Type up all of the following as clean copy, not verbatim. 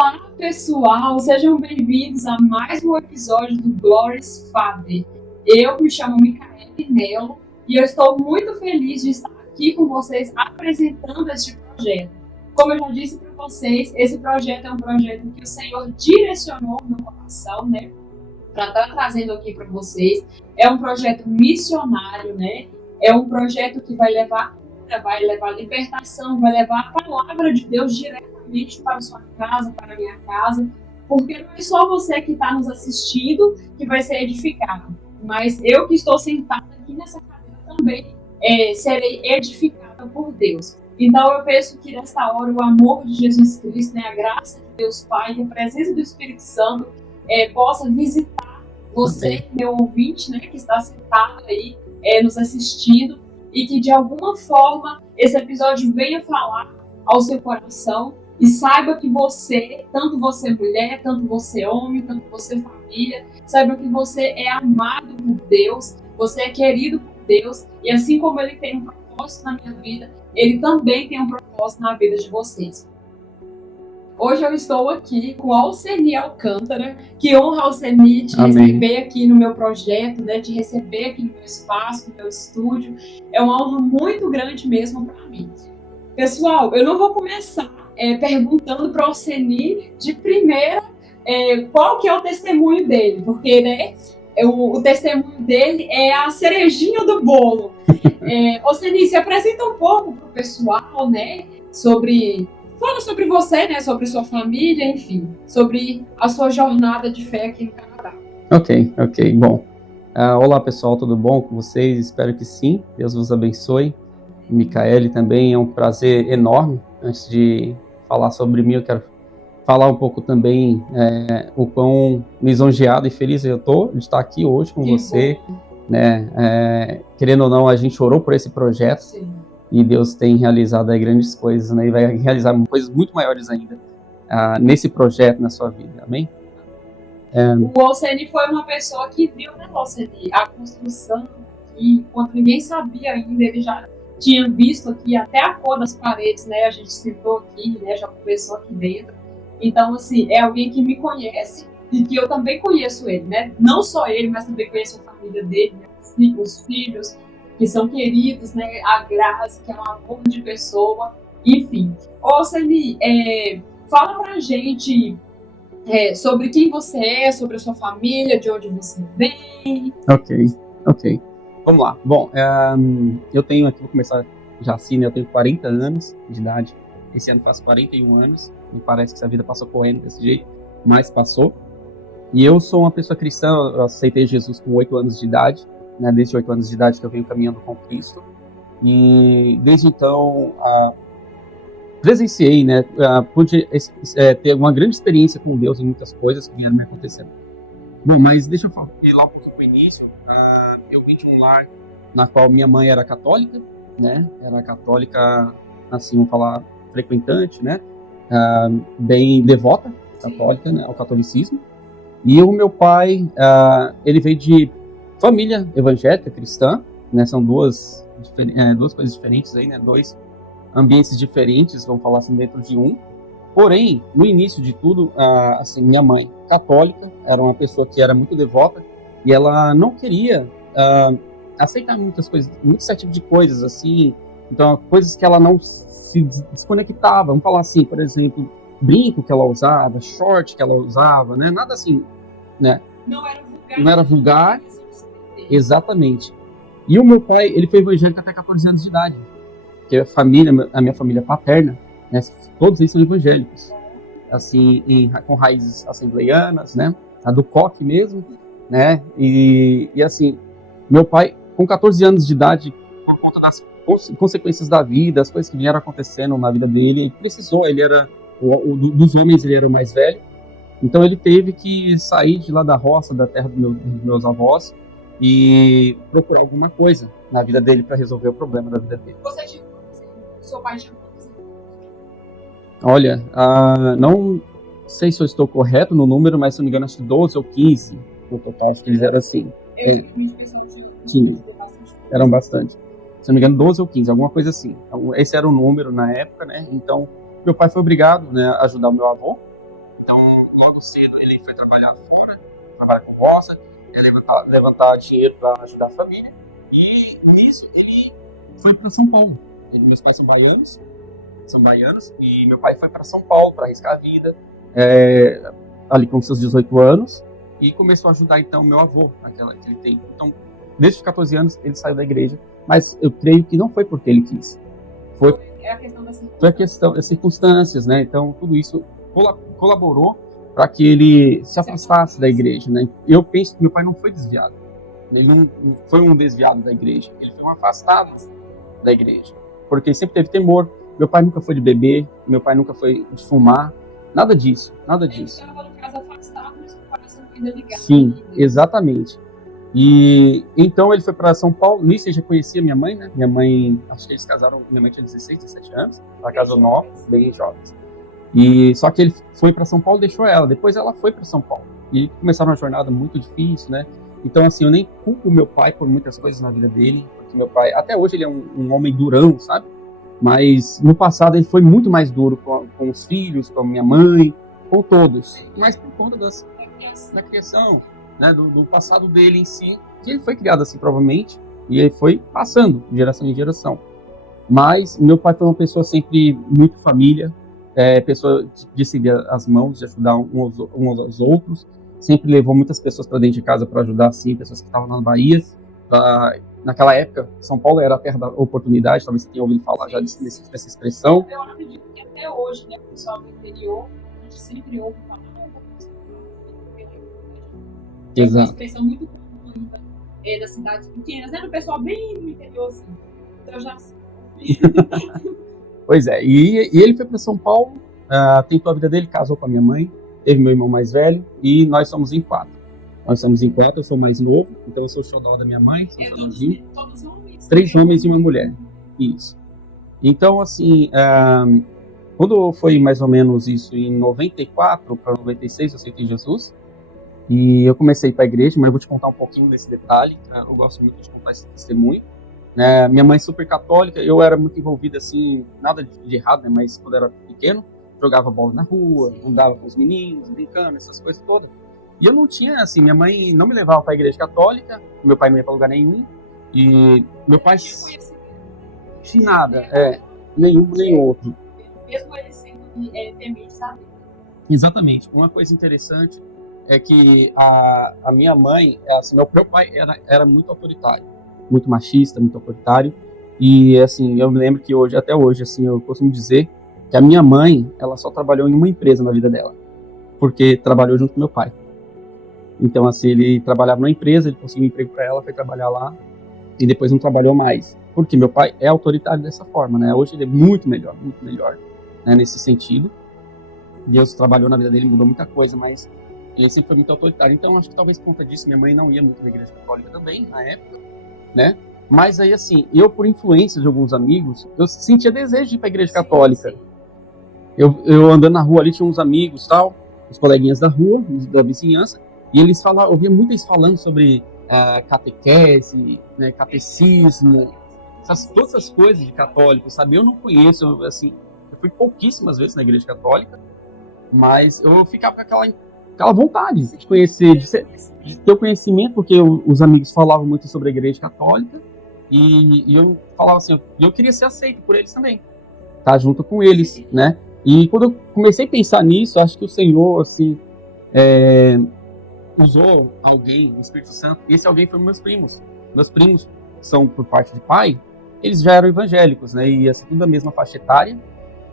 Olá, pessoal! Sejam bem-vindos a mais um episódio do Glorious Father. Eu me chamo Micaele Melo e eu estou muito feliz de estar aqui com vocês apresentando este projeto. Como eu já disse para vocês, esse projeto é um projeto que o Senhor direcionou no meu coração, né? Para estar trazendo aqui para vocês. É um projeto missionário, né? É um projeto que vai levar cura, vai levar libertação, vai levar a palavra de Deus diretamente para a sua casa, para a minha casa, porque não é só você que está nos assistindo que vai ser edificado, mas eu que estou sentada aqui nessa cadeira também serei edificada por Deus. Então eu peço que nesta hora o amor de Jesus Cristo, né, a graça de Deus Pai, a presença do Espírito Santo possa visitar você, meu ouvinte, né, que está sentado aí nos assistindo, e que de alguma forma esse episódio venha falar ao seu coração e saiba que você, tanto você mulher, tanto você homem, tanto você família, saiba que você é amado por Deus, você é querido por Deus, e assim como Ele tem um propósito na minha vida, Ele também tem um propósito na vida de vocês. Hoje eu estou aqui com Alceni Alcântara, que honra Alceni de receber aqui no meu projeto, né, de receber aqui no meu espaço, no meu estúdio. É uma honra muito grande mesmo para mim. Pessoal, eu não vou começar perguntando para o Alceni de primeira qual que é o testemunho dele, porque né, o testemunho dele é a cerejinha do bolo. Alceni, se apresenta um pouco para o pessoal, né, fala sobre você, né, sobre sua família, enfim, sobre a sua jornada de fé aqui no Canadá. Ok. Bom, olá pessoal, tudo bom com vocês? Espero que sim, Deus vos abençoe. Micaele também, é um prazer enorme. Antes de falar sobre mim, eu quero falar um pouco também o quão lisonjeado e feliz eu estou de estar aqui hoje com você. Né? Querendo ou não, a gente orou por esse projeto. Sim. E Deus tem realizado aí grandes coisas, né? E vai realizar coisas muito maiores ainda nesse projeto, na sua vida, amém? O Alceni foi uma pessoa que viu, né, Alceni, a construção, e enquanto ninguém sabia ainda, ele já tinha visto aqui até a cor das paredes, né? A gente sentou aqui, né? Já conversou aqui dentro. Então, assim, é alguém que me conhece e que eu também conheço ele, né? Não só ele, mas também conheço a família dele, né? Os filhos, que são queridos, né? A Graça, que é um amor de pessoa, enfim. Alceni, fala pra gente sobre quem você é, sobre a sua família, de onde você vem. Ok. Vamos lá. Bom, eu tenho aqui, vou começar já assim, né? Eu tenho 40 anos de idade. Esse ano faço 41 anos. Me parece que essa vida passou correndo desse jeito, mas passou. E eu sou uma pessoa cristã, eu aceitei Jesus com 8 anos de idade. Né, desde 8 anos de idade que eu venho caminhando com Cristo, e desde então presenciei, né, pude ter uma grande experiência com Deus em muitas coisas que vieram me acontecendo. Bom, mas deixa eu falar logo no início. Eu vim de um lar na qual minha mãe era católica, né, assim, vamos falar, frequentante, né, bem devota, católica, né, ao catolicismo, e o meu pai, ele veio de família evangélica cristã, né? São duas coisas diferentes aí, né? Dois ambientes diferentes, vamos falar assim, dentro de um. Porém, no início de tudo, assim, minha mãe, católica, era uma pessoa que era muito devota e ela não queria aceitar muitas coisas, muito certo tipo de coisas, assim. Então, coisas que ela não se desconectava, vamos falar assim, por exemplo, brinco que ela usava, short que ela usava, né? Nada assim, né? Não era vulgar. Exatamente. E o meu pai, ele foi evangélico até 14 anos de idade. Porque a minha família paterna, né, todos eles são evangélicos. Assim, com raízes assembleianas, né? A do coque mesmo, né? E assim, meu pai, com 14 anos de idade, por conta das consequências da vida, as coisas que vieram acontecendo na vida dele, ele precisou, ele era, dos homens, ele era o mais velho. Então ele teve que sair de lá da roça, da terra dos meus avós, e procurar alguma coisa na vida dele para resolver o problema da vida dele. Você tinha seu pai tinha quantos anos? Olha, não sei se eu estou correto no número, mas se não me engano, acho que 12 ou 15 no total, acho que eles eram assim. Sim, eram bastante. Se não me engano, 12 ou 15, alguma coisa assim. Então, esse era o número na época, né? Então, meu pai foi obrigado, né, a ajudar o meu avô, Então, logo cedo, ele foi trabalhar fora, trabalhar com roça, levantar dinheiro para ajudar a família. E nisso, ele foi para São Paulo. Meus pais são baianos, e meu pai foi para São Paulo para arriscar a vida, ali com seus 18 anos, e começou a ajudar, então, meu avô, naquele tempo. Então, desde os 14 anos, ele saiu da igreja, mas eu creio que não foi porque ele quis. Foi a questão das circunstâncias, né? Então, tudo isso colaborou para que ele se afastasse da igreja, né? Eu penso que meu pai não foi desviado. Ele não foi um desviado da igreja, ele foi um afastado da igreja, porque ele sempre teve temor. Meu pai nunca foi de beber, meu pai nunca foi de fumar, nada disso. Ele estava no caso afastado, mas com o coração ainda ligado. Sim, exatamente. E então ele foi para São Paulo. Nisso eu já conhecia minha mãe, né? Minha mãe, acho que eles casaram, minha mãe tinha 16, 17 anos, ela casou nova, bem jovens. E só que ele foi para São Paulo e deixou ela. Depois ela foi para São Paulo. E começaram uma jornada muito difícil, né? Então, assim, eu nem culpo meu pai por muitas coisas na vida dele, porque meu pai, até hoje, ele é um homem durão, sabe? Mas no passado ele foi muito mais duro com os filhos, com a minha mãe, com todos. Mas por conta da criação, né, do passado dele em si, que ele foi criado assim, provavelmente, e ele foi passando de geração em geração. Mas meu pai foi uma pessoa sempre muito família, pessoa de seguir as mãos, de ajudar uns aos outros. Sempre levou muitas pessoas para dentro de casa para ajudar, assim, pessoas que estavam na Bahia. Naquela época, São Paulo era a terra da oportunidade, talvez você tenha ouvido falar já dessa expressão. Eu acredito que até hoje, né, o pessoal do interior, a gente sempre ouve falar, é uma expressão muito comum das cidades pequenas, né, do pessoal bem do interior, assim. Então eu já sei. Pois é, e ele foi para São Paulo, tentou a vida dele, casou com a minha mãe, teve meu irmão mais velho, e nós somos em 4. Nós somos em 4, eu sou mais novo, então eu sou o xodó da minha mãe, sou xodózinho. Todos homens? 3 homens e uma mulher, isso. Então, assim, quando foi mais ou menos isso, em 94 para 96, eu aceitei Jesus, e eu comecei para a igreja, mas eu vou te contar um pouquinho desse detalhe, eu gosto muito de contar esse testemunho. Minha mãe é super católica, eu era muito envolvido, assim, nada de errado, né, mas quando eu era pequeno, jogava bola na rua, andava com os meninos, brincando, essas coisas todas. E eu não tinha, assim, minha mãe não me levava para a igreja católica, meu pai não ia para lugar nenhum, e meu pai tinha nada, nenhum nem outro. Mesmo ele sendo temente, sabe? Exatamente. Uma coisa interessante é que a minha mãe, assim, meu pai era muito autoritário, muito machista, muito autoritário, e, assim, eu me lembro que até hoje, assim, eu costumo dizer que a minha mãe, ela só trabalhou em uma empresa na vida dela, porque trabalhou junto com meu pai. Então, assim, ele trabalhava numa empresa, ele conseguiu um emprego para ela, foi trabalhar lá, e depois não trabalhou mais. Porque meu pai é autoritário dessa forma, né? Hoje ele é muito melhor, né, nesse sentido. Deus trabalhou na vida dele, mudou muita coisa, mas ele sempre foi muito autoritário. Então, acho que talvez por conta disso, minha mãe não ia muito na igreja católica também, na época, né? Mas aí, assim, eu, por influência de alguns amigos, eu sentia desejo de ir para a igreja católica. Eu andando na rua ali, tinha uns amigos, tal, os coleguinhas da rua, da vizinhança, e eles falavam, eu ouvia muito eles falando sobre catequese, né, catecismo, todas essas coisas de católico, sabe? Eu não conheço, eu fui pouquíssimas vezes na igreja católica, mas eu ficava com aquela vontade de conhecer, de ter o conhecimento, porque os amigos falavam muito sobre a igreja católica, e eu falava assim, eu queria ser aceito por eles também, estar junto com eles, né? E quando eu comecei a pensar nisso, acho que o Senhor, assim, usou alguém, o Espírito Santo, e esse alguém foi meus primos. Meus primos são, por parte de pai, eles já eram evangélicos, né? E assim, tudo da mesma faixa etária,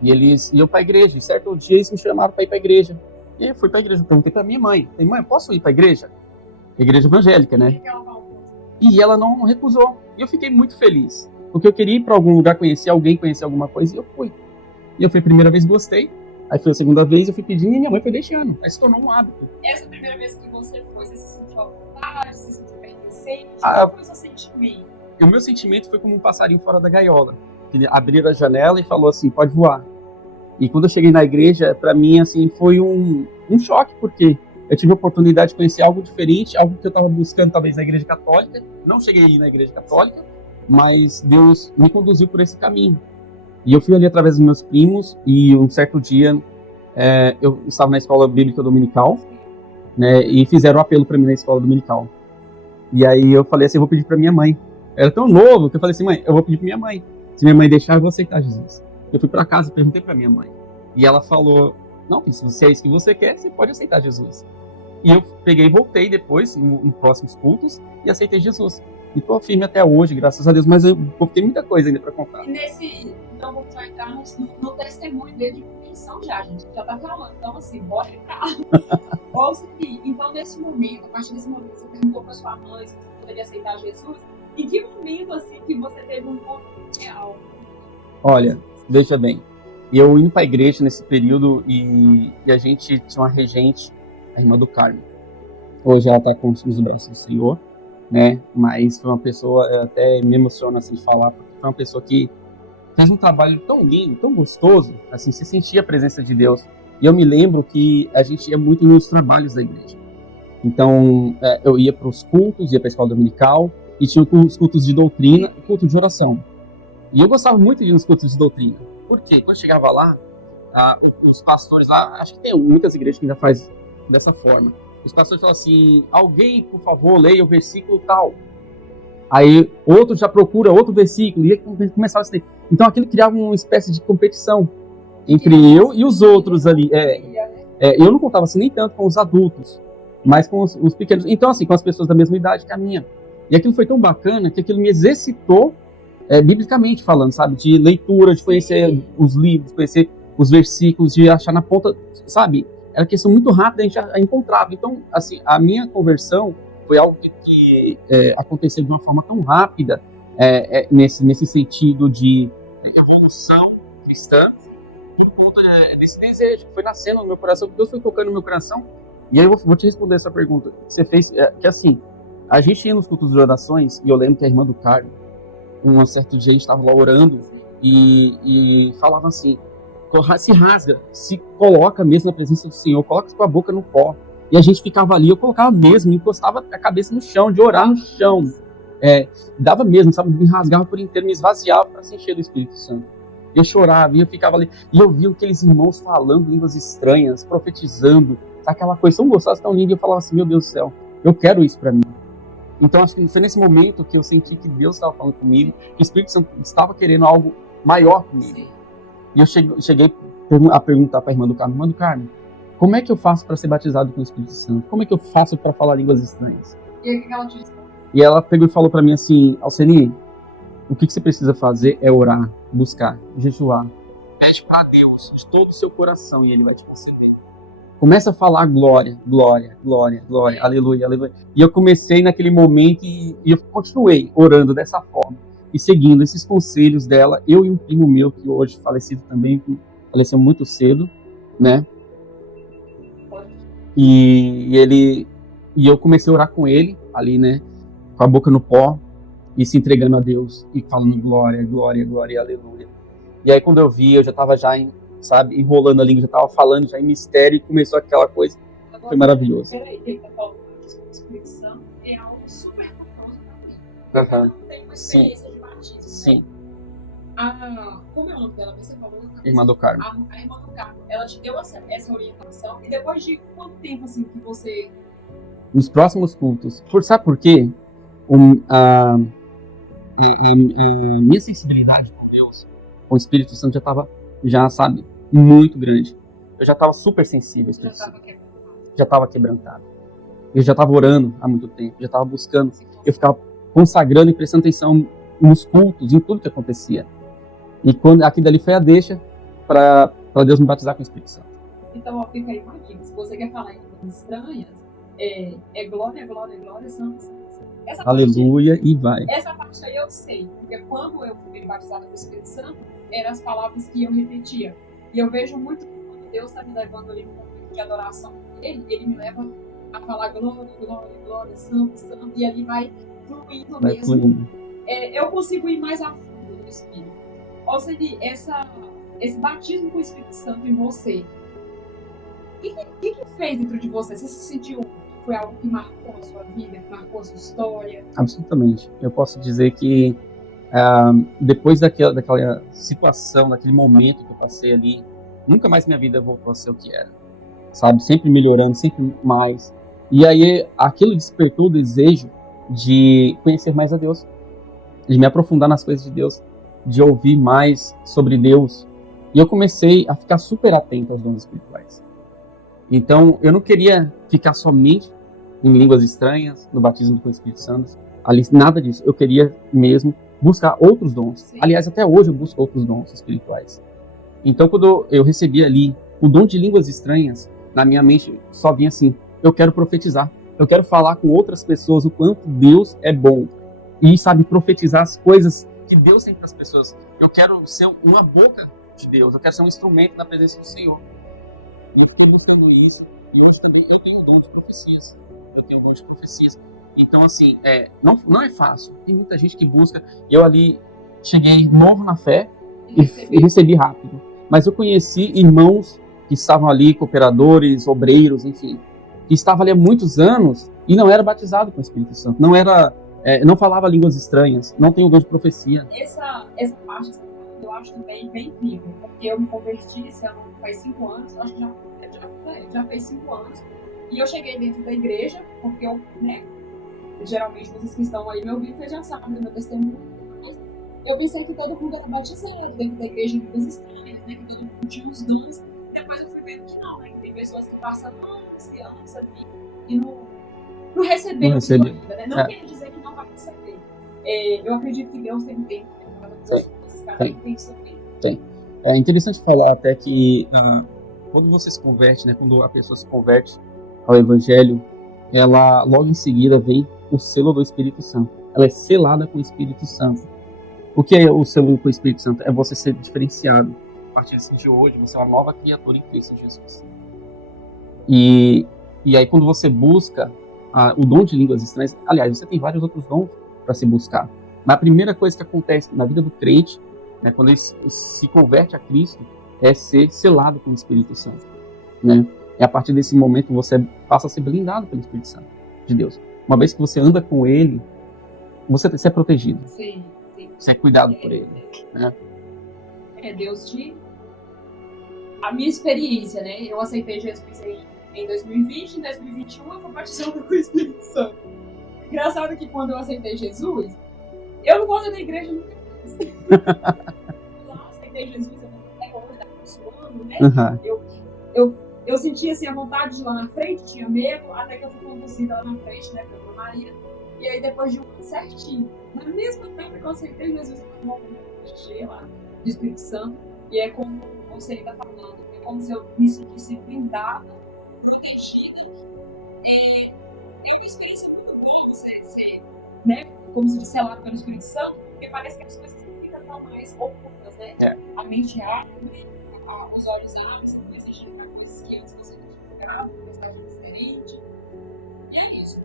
e eles iam para a igreja. E certo dia eles me chamaram para ir para a igreja. E aí eu fui para a igreja, perguntei para minha mãe, mãe, posso ir para a igrega? Igreja evangélica, né? E ela não recusou. E eu fiquei muito feliz, porque eu queria ir para algum lugar, conhecer alguém, conhecer alguma coisa, e eu fui. E eu fui a primeira vez, gostei. Aí foi a segunda vez, eu fui pedindo e minha mãe foi deixando. Aí se tornou um hábito. Essa primeira vez que você foi, você se sentiu à vontade, você se sentiu pertencente? Qual foi o seu sentimento? O meu sentimento foi como um passarinho fora da gaiola. Ele abriu a janela e falou assim, pode voar. E quando eu cheguei na igreja, para mim, assim, foi um choque, porque eu tive a oportunidade de conhecer algo diferente, algo que eu estava buscando talvez na igreja católica. Não cheguei a ir na igreja católica, mas Deus me conduziu por esse caminho. E eu fui ali através dos meus primos, e um certo dia, eu estava na escola bíblica dominical, né, e fizeram um apelo para mim na escola dominical. E aí eu falei assim, eu vou pedir para minha mãe. Eu era tão novo que eu falei assim, mãe, eu vou pedir para minha mãe. Se minha mãe deixar, eu vou aceitar Jesus. Eu fui para casa e perguntei para minha mãe. E ela falou, não, se é isso que você quer, você pode aceitar Jesus. E eu peguei e voltei depois, nos próximos cultos, e aceitei Jesus. E tô firme até hoje, graças a Deus, mas eu tenho muita coisa ainda para contar. E então vou entrar no testemunho dele de conversão já, a gente já tá falando. Então assim, bora entrar. Então nesse momento, a partir desse momento, você perguntou para sua mãe se você poderia aceitar Jesus. Em que momento assim que você teve um encontro real? Olha, veja bem, eu indo para a igreja nesse período e a gente tinha uma regente, a irmã do Carmo. Hoje ela está com os braços do Senhor, né? Mas foi uma pessoa, até me emociona assim de falar, porque foi uma pessoa que fez um trabalho tão lindo, tão gostoso, assim, se sentia a presença de Deus. E eu me lembro que a gente ia muito nos trabalhos da igreja. Então, eu ia para os cultos, ia para a escola dominical, e tinha os cultos de doutrina e culto de oração. E eu gostava muito de ir nos cultos de doutrina. Por quê? Quando chegava lá, os pastores lá, acho que tem muitas igrejas que ainda faz dessa forma. Os pastores falam assim, alguém, por favor, leia o versículo tal. Aí outro já procura outro versículo, e aí começava a ser. Então aquilo criava uma espécie de competição entre eu e os outros ali. Eu não contava assim nem tanto com os adultos, mas com os pequenos. Então assim, com as pessoas da mesma idade que a minha. E aquilo foi tão bacana que aquilo me exercitou, biblicamente falando, sabe? De leitura, de conhecer os livros, conhecer os versículos, de achar na ponta, sabe? Era questão muito rápida, a gente já encontrava. Então, assim, a minha conversão foi algo que aconteceu de uma forma tão rápida, nesse sentido de evolução cristã, por conta desse desejo que foi nascendo no meu coração, que Deus foi tocando no meu coração. E aí eu vou te responder essa pergunta que você fez, que assim, a gente ia nos cultos de orações, e eu lembro que a irmã do Carlos, um certo dia a gente estava lá orando, e falava assim, se rasga, se coloca mesmo na presença do Senhor, coloca sua boca no pó. E a gente ficava ali, eu colocava mesmo, encostava a cabeça no chão, de orar no chão. Dava mesmo, sabe? Me rasgava por inteiro, me esvaziava para se encher do Espírito Santo. Eu chorava, e eu ficava ali, e eu via aqueles irmãos falando línguas estranhas, profetizando, aquela coisa tão gostosa, tão linda, e eu falava assim, meu Deus do céu, eu quero isso para mim. Então acho que foi nesse momento que eu senti que Deus estava falando comigo, que o Espírito Santo estava querendo algo maior comigo. Sim. E eu cheguei a perguntar para a irmã do Carmo, como é que eu faço para ser batizado com o Espírito Santo? Como é que eu faço para falar línguas estranhas? E ela pegou e falou para mim assim, Alceni, o que você precisa fazer é orar, buscar, jejuar. Pede para Deus de todo o seu coração e Ele vai te conceder. Começa a falar glória, glória, glória, glória, aleluia, aleluia. E eu comecei naquele momento e eu continuei orando dessa forma. E seguindo esses conselhos dela, eu e um primo meu, que hoje falecido também, faleceu muito cedo, né? E eu comecei a orar com ele, ali, né? Com a boca no pó, e se entregando a Deus, e falando glória, glória, glória, aleluia. E aí quando eu vi, eu já estava sabe, enrolando a língua, já estava falando já em mistério, e começou aquela coisa. Agora, foi maravilhoso. Peraí, ele está falando de explicação, é algo super famoso também. Uhum. Tem uma experiência de batismo. Sim. Como é o nome dela? Você falou? Irmã do Carmo. A irmã do Carmo, ela te deu essa orientação, e depois de quanto tempo assim que você... Nos próximos cultos. Sabe por quê? Minha sensibilidade com Deus, com o Espírito Santo já sabe, muito grande. Eu já estava super sensível ao Espírito Santo. Já estava quebrantado. Eu já estava orando há muito tempo, já estava buscando. Eu ficava consagrando e prestando atenção nos cultos, em tudo que acontecia. E aqui dali foi a deixa para Deus me batizar com o Espírito Santo. Então, fica aí uma dica. Se você quer falar em coisas estranhas, glória, glória, glória, santo, santo. Aleluia, e vai. Essa parte aí eu sei, porque quando eu fui batizada com o Espírito Santo, eram as palavras que eu repetia. E eu vejo muito que quando Deus está me levando ali no momento de adoração dele, ele me leva a falar glória, glória, glória, santo, santo, e ali vai fluindo mesmo. Fluindo. Eu consigo ir mais a fundo no Espírito. Ou seja, esse batismo com o Espírito Santo em você, o que fez dentro de você? Você se sentiu... Foi algo que marcou a sua vida, marcou a sua história? Absolutamente. Eu posso dizer que depois daquela situação, daquele momento que eu passei ali, nunca mais minha vida voltou a ser o que era, sabe? Sempre melhorando, sempre mais. E aí aquilo despertou o desejo de conhecer mais a Deus, de me aprofundar nas coisas de Deus, de ouvir mais sobre Deus. E eu comecei a ficar super atento aos dons espirituais. Então, eu não queria ficar somente em línguas estranhas, no batismo com o Espírito Santo, ali, nada disso. Eu queria mesmo buscar outros dons. Sim. Aliás, até hoje eu busco outros dons espirituais. Então, quando eu recebi ali o dom de línguas estranhas, na minha mente só vinha assim: eu quero profetizar. Eu quero falar com outras pessoas o quanto Deus é bom. E, sabe, profetizar as coisas que Deus tem para as pessoas. Eu quero ser uma boca de Deus. Eu quero ser um instrumento da presença do Senhor. Eu estou buscando isso. E hoje também eu tenho dom de profecias. Então, assim, não é fácil. Tem muita gente que busca. Eu ali cheguei novo na fé e recebi rápido. Mas eu conheci irmãos que estavam ali, cooperadores, obreiros, enfim, que estavam ali há muitos anos e não era batizado com o Espírito Santo. Não falava línguas estranhas, não tem o dom de profecia. Essa parte eu acho também bem incrível, porque eu me converti esse ano faz 5 anos, eu acho que já fez 5 anos, e eu cheguei dentro da igreja, porque eu, geralmente vocês que estão aí me ouvindo, vocês já sabem do meu testemunho, mas eu pensei que todo mundo era batizado dentro da igreja de línguas estranhas, que todo mundo tinha os dons, depois eu fui vendo que não, que tem pessoas que passam anos e anos ali, e não receberam isso ainda, Não quer dizer que não vai receber. Eu acredito que Deus tem tempo para todas as coisas, cada um tem seu tempo. Tem. É interessante falar até que quando você se converte, quando a pessoa se converte ao Evangelho, ela logo em seguida vem o selo do Espírito Santo. Ela é selada com o Espírito Santo. O que é o selo com o Espírito Santo? É você ser diferenciado. A partir de hoje, você é uma nova criatura em Cristo Jesus. E aí quando você busca o dom de línguas estranhas, aliás, você tem vários outros dons para se buscar. Mas a primeira coisa que acontece na vida do crente, quando ele se converte a Cristo, é ser selado com o Espírito Santo. E a partir desse momento você passa a ser blindado pelo Espírito Santo de Deus. Uma vez que você anda com Ele, você é protegido. Sim. Você é cuidado por Ele. Deus a minha experiência, Eu aceitei Jesus em 2020, em 2021 eu fui batizada com o Espírito Santo. Engraçado que quando eu aceitei Jesus, eu não voltei na igreja nunca mais. Lá aceitei Jesus, eu até hoje estava suando, Eu sentia assim, a vontade de ir lá na frente, tinha medo, até que eu fui conduzida lá na frente, pela Maria. E aí depois de um ano certinho, na mesma tempo que eu aceitei Jesus, eu tomou um cheio lá do Espírito Santo. E é como você está falando, é como se eu me sentisse blindada, protegida. E é uma experiência muito boa você ser, como se diz, selado pelo Espírito Santo, porque parece que as coisas não ficam tão mais ocultas, A mente abre, os olhos abrem, você começa a enxergar coisas que antes você não enxergava, começa a agir diferente. E é isso.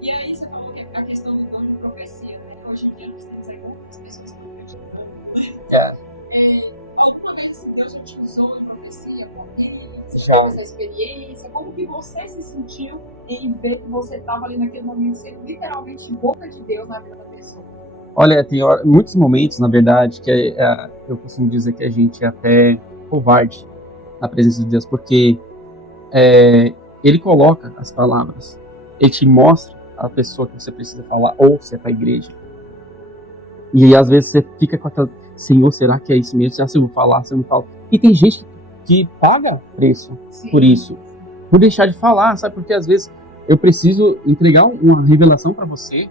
E aí você falou que a questão do dom de profecia, hoje em dia nós temos aí muitas pessoas que não acreditam. Alguma vez Deus já te usou a profecia, você teve essa experiência, como que você se sentiu em ver que você estava ali naquele momento sendo literalmente boca de Deus na vida da pessoa? Olha, tem muitos momentos, na verdade, que eu costumo dizer que a gente é até covarde na presença de Deus, porque Ele coloca as palavras, Ele te mostra a pessoa que você precisa falar, ou se é para a igreja. E às vezes você fica com aquela: Senhor, será que é isso mesmo? Será que eu vou falar? Se eu não falo? E tem gente que paga preço por isso, por deixar de falar, sabe? Porque às vezes eu preciso entregar uma revelação para você,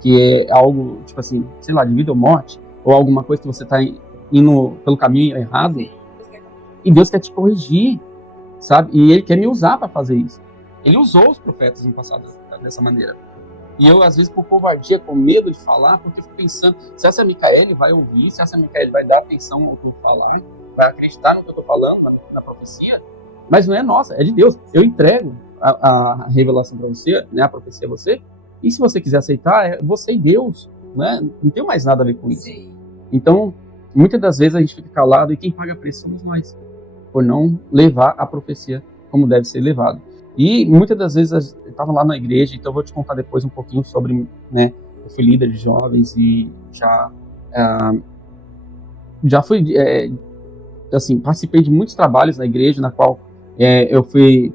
que é algo, tipo assim, sei lá, de vida ou morte, ou alguma coisa que você está indo pelo caminho errado, e Deus quer te corrigir, sabe? E Ele quer me usar para fazer isso. Ele usou os profetas no passado dessa maneira. E eu, às vezes, por covardia, com medo de falar, porque eu fico pensando, se essa Micaele vai ouvir, se essa Micaele vai dar atenção ao que eu vou falar, vai acreditar no que eu estou falando, na profecia, mas não é nossa, é de Deus. Eu entrego a revelação para você, a profecia a você, e se você quiser aceitar, é você e Deus, não tem mais nada a ver com isso. Sim. Então, muitas das vezes a gente fica calado e quem paga preço somos nós, por não levar a profecia como deve ser levado. E muitas das vezes eu estava lá na igreja, então eu vou te contar depois um pouquinho sobre, eu fui líder de jovens e já fui assim, participei de muitos trabalhos na igreja, na qual eu fui,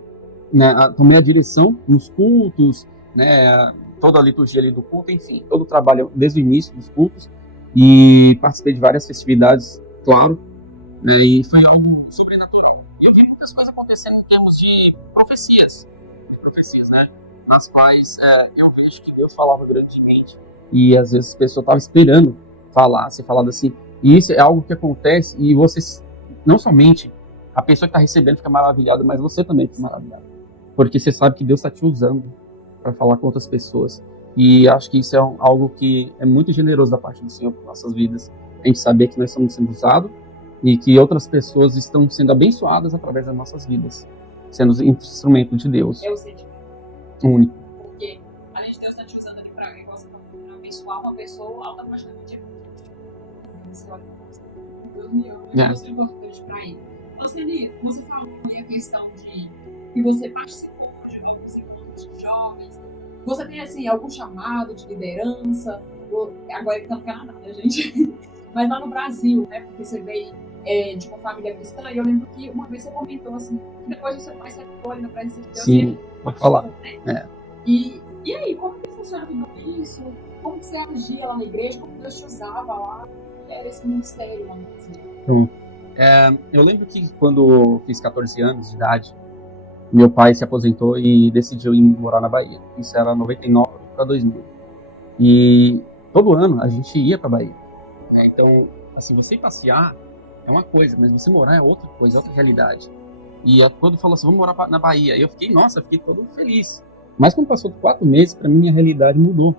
né, tomei a direção nos cultos, né, toda a liturgia ali do culto, enfim, todo o trabalho desde o início dos cultos, e participei de várias festividades, claro, né, e foi algo sobrenatural. E eu vi muitas coisas acontecendo em termos de profecias, né, nas quais eu vejo que Deus falava grandemente, e às vezes a pessoa estava esperando falar, ser falado assim, e isso é algo que acontece, e você, não somente a pessoa que está recebendo fica maravilhada, mas você também fica maravilhado, porque você sabe que Deus está te usando para falar com outras pessoas. E acho que isso é algo que é muito generoso da parte do Senhor para nossas vidas. A gente saber que nós estamos sendo usados e que outras pessoas estão sendo abençoadas através das nossas vidas, sendo instrumento de Deus. É o sentimento Único. Porque, além de Deus estar te usando ali para abençoar uma pessoa, automaticamente é você olha, Deus me ama, eu sou importante para ele. Você falou ali a questão de que você participou de alguns encontros de jovens. Você tem, assim, algum chamado de liderança? Agora ele está no Canadá, né, gente? Mas lá no Brasil, né? Porque você veio de uma família cristã, e eu lembro que uma vez você comentou, assim, que depois do seu pai você ficou ali na presença de Deus. Sim, pode falar. Né? E aí, como que funciona tudo isso? Como que você agia lá na igreja? Como Deus te usava lá? Era esse ministério lá no Brasil? Pronto. Eu lembro que quando eu fiz 14 anos de idade, meu pai se aposentou e decidiu ir morar na Bahia. Isso era 99 para 2000. E todo ano a gente ia para Bahia. Então, assim, você ir passear é uma coisa, mas você morar é outra coisa, é outra realidade. E quando falou assim, vamos morar na Bahia, eu fiquei todo feliz. Mas quando passou 4 meses, para mim, minha realidade mudou.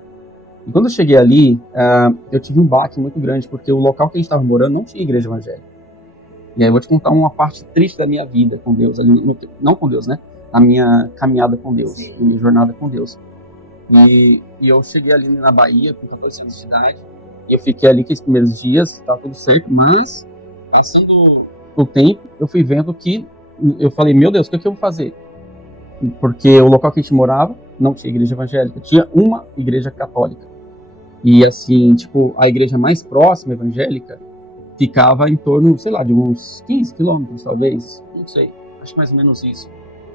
E quando eu cheguei ali, eu tive um baque muito grande, porque o local que a gente estava morando não tinha igreja evangélica. E aí eu vou te contar uma parte triste da minha vida com Deus, não com Deus, né? Na minha caminhada com Deus, na minha jornada com Deus. E eu cheguei ali na Bahia com 14 anos de idade, e eu fiquei ali aqueles primeiros dias, estava tudo certo, mas passando o tempo, eu fui vendo que, eu falei, meu Deus, o que eu vou fazer? Porque o local que a gente morava não tinha igreja evangélica, tinha uma igreja católica. E assim, tipo, a igreja mais próxima evangélica ficava em torno, sei lá, de uns 15 quilômetros, talvez, não sei, acho mais ou menos isso,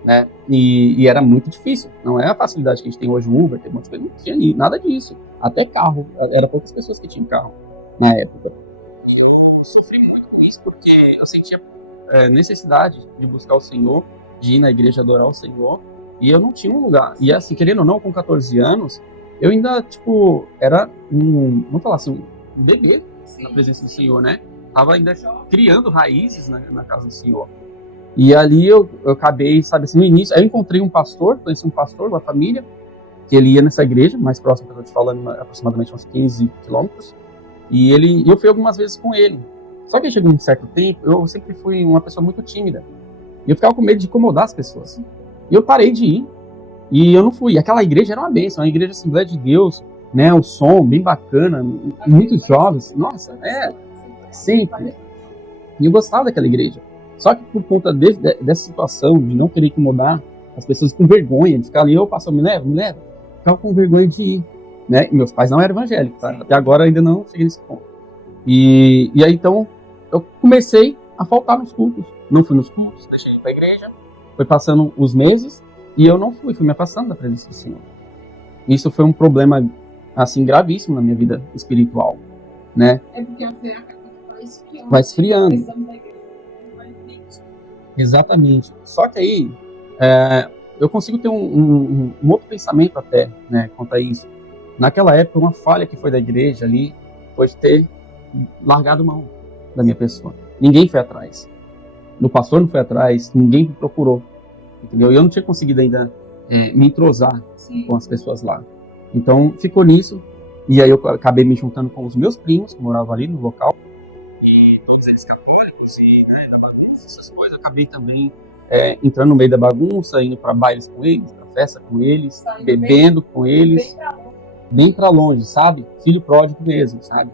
né? E era muito difícil, não é a facilidade que a gente tem hoje, o Uber, tem um monte de coisa, não tinha nada disso, até carro, era poucas pessoas que tinham carro na época. Eu sofri muito com isso, porque eu sentia necessidade de buscar o Senhor, de ir na igreja adorar o Senhor, e eu não tinha um lugar, e assim, querendo ou não, com 14 anos, eu ainda, tipo, era vamos falar assim, um bebê na presença do Senhor, né? Tava ainda criando raízes na casa do Senhor. E ali eu acabei, sabe assim, no início, aí eu encontrei um pastor, conheci um pastor, uma família, que ele ia nessa igreja, mais próxima que eu tô te falando, aproximadamente uns 15 quilômetros, e eu fui algumas vezes com ele. Só que chegou um certo tempo, eu sempre fui uma pessoa muito tímida, e eu ficava com medo de incomodar as pessoas. E eu parei de ir, e eu não fui. Aquela igreja era uma bênção, uma igreja Assembleia de Deus, né, o som bem bacana, muitos jovens, nossa, sempre. E eu gostava daquela igreja. Só que por conta dessa situação, de não querer incomodar as pessoas com vergonha, de ficar ali, eu passo, me leva, ficava com vergonha de ir, né, e meus pais não eram evangélicos, tá? Até agora ainda não cheguei nesse ponto. E aí então, eu comecei a faltar nos cultos, não fui nos cultos, deixei de ir pra igreja, foi passando os meses, e eu não fui me afastando da presença do Senhor. Isso foi um problema, assim, gravíssimo na minha vida espiritual, né? É porque a fé vai esfriando. Exatamente. Só que aí, eu consigo ter um outro pensamento até, né, quanto a isso. Naquela época, uma falha que foi da igreja ali, foi ter largado mão da minha pessoa. Ninguém foi atrás. O pastor não foi atrás, ninguém me procurou. Entendeu? E eu não tinha conseguido ainda me entrosar com as pessoas lá. Então, ficou nisso. E aí eu acabei me juntando com os meus primos, que moravam ali no local. E todos eles católicos e da bagunça, essas coisas. Acabei também entrando no meio da bagunça, indo para bailes com eles, para festa com eles, bebendo com eles. Bem para longe, sabe? Filho pródigo mesmo, sabe?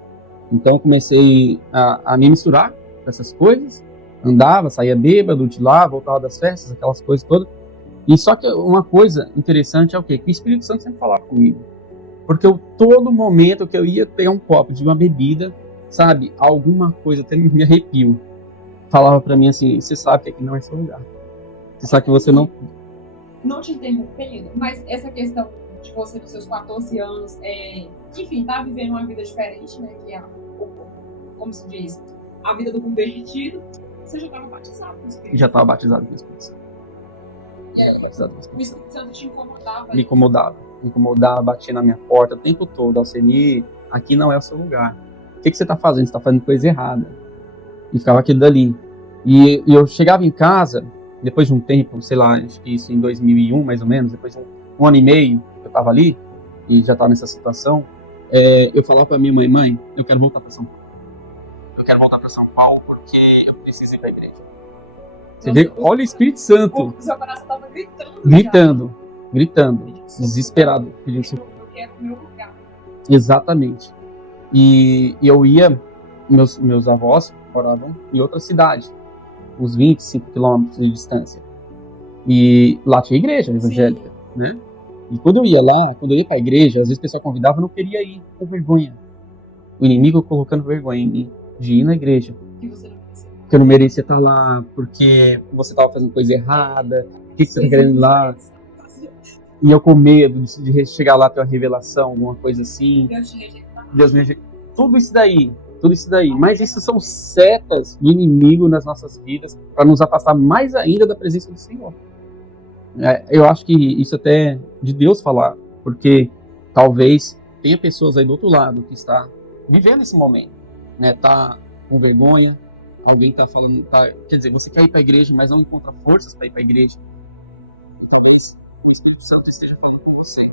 Então, comecei a me misturar com essas coisas. Andava, saía bêbado de lá, voltava das festas, aquelas coisas todas. E só que uma coisa interessante é o quê? Que o Espírito Santo sempre falava comigo. Porque todo momento que eu ia pegar um copo de uma bebida, sabe? Alguma coisa, até me arrepio. falava pra mim assim, você sabe que aqui não é seu lugar. Você sabe que você não... Não te interrompendo, mas essa questão de você, nos seus 14 anos, enfim, tá vivendo uma vida diferente, né? Que é, como se diz, a vida do convertido. Você já estava batizado com o Espírito? Já estava batizado com o Espírito. O Espírito Santo te incomodava? Me incomodava, batia na minha porta o tempo todo. Alceni, aqui não é o seu lugar. O que você está fazendo? Você está fazendo coisa errada. E ficava aquilo dali. E eu chegava em casa, depois de um tempo, sei lá, acho que isso em 2001, mais ou menos, depois de um ano e meio que eu estava ali, e já estava nessa situação, eu falava para minha mãe, eu quero voltar para São Paulo. Eu quero voltar para São Paulo porque eu preciso ir para a igreja. Você vê? Olha o Espírito Santo. O seu coração estava gritando. Gritando, desesperado, pedindo socorro. Eu quero o meu lugar. Exatamente. E eu ia, meus avós moravam em outra cidade, uns 25 quilômetros de distância. E lá tinha igreja evangélica, né? E quando eu ia lá, quando eu ia para a igreja, às vezes o pessoal convidava, eu não queria ir, com vergonha. O inimigo colocando vergonha em mim, de ir na igreja. Que eu não merecia estar lá, porque você estava fazendo coisa errada, o que você está querendo ir lá? E eu com medo de chegar lá ter uma revelação, alguma coisa assim. Deus me rejeitou. Tudo isso daí. Mas isso são setas do inimigo nas nossas vidas para nos afastar mais ainda da presença do Senhor. Eu acho que isso até é de Deus falar, porque talvez tenha pessoas aí do outro lado que está vivendo esse momento, né? Tá com vergonha, alguém tá falando, quer dizer, você quer ir para a igreja, mas não encontra forças para ir para a igreja. Talvez o Espírito Santo esteja falando com você.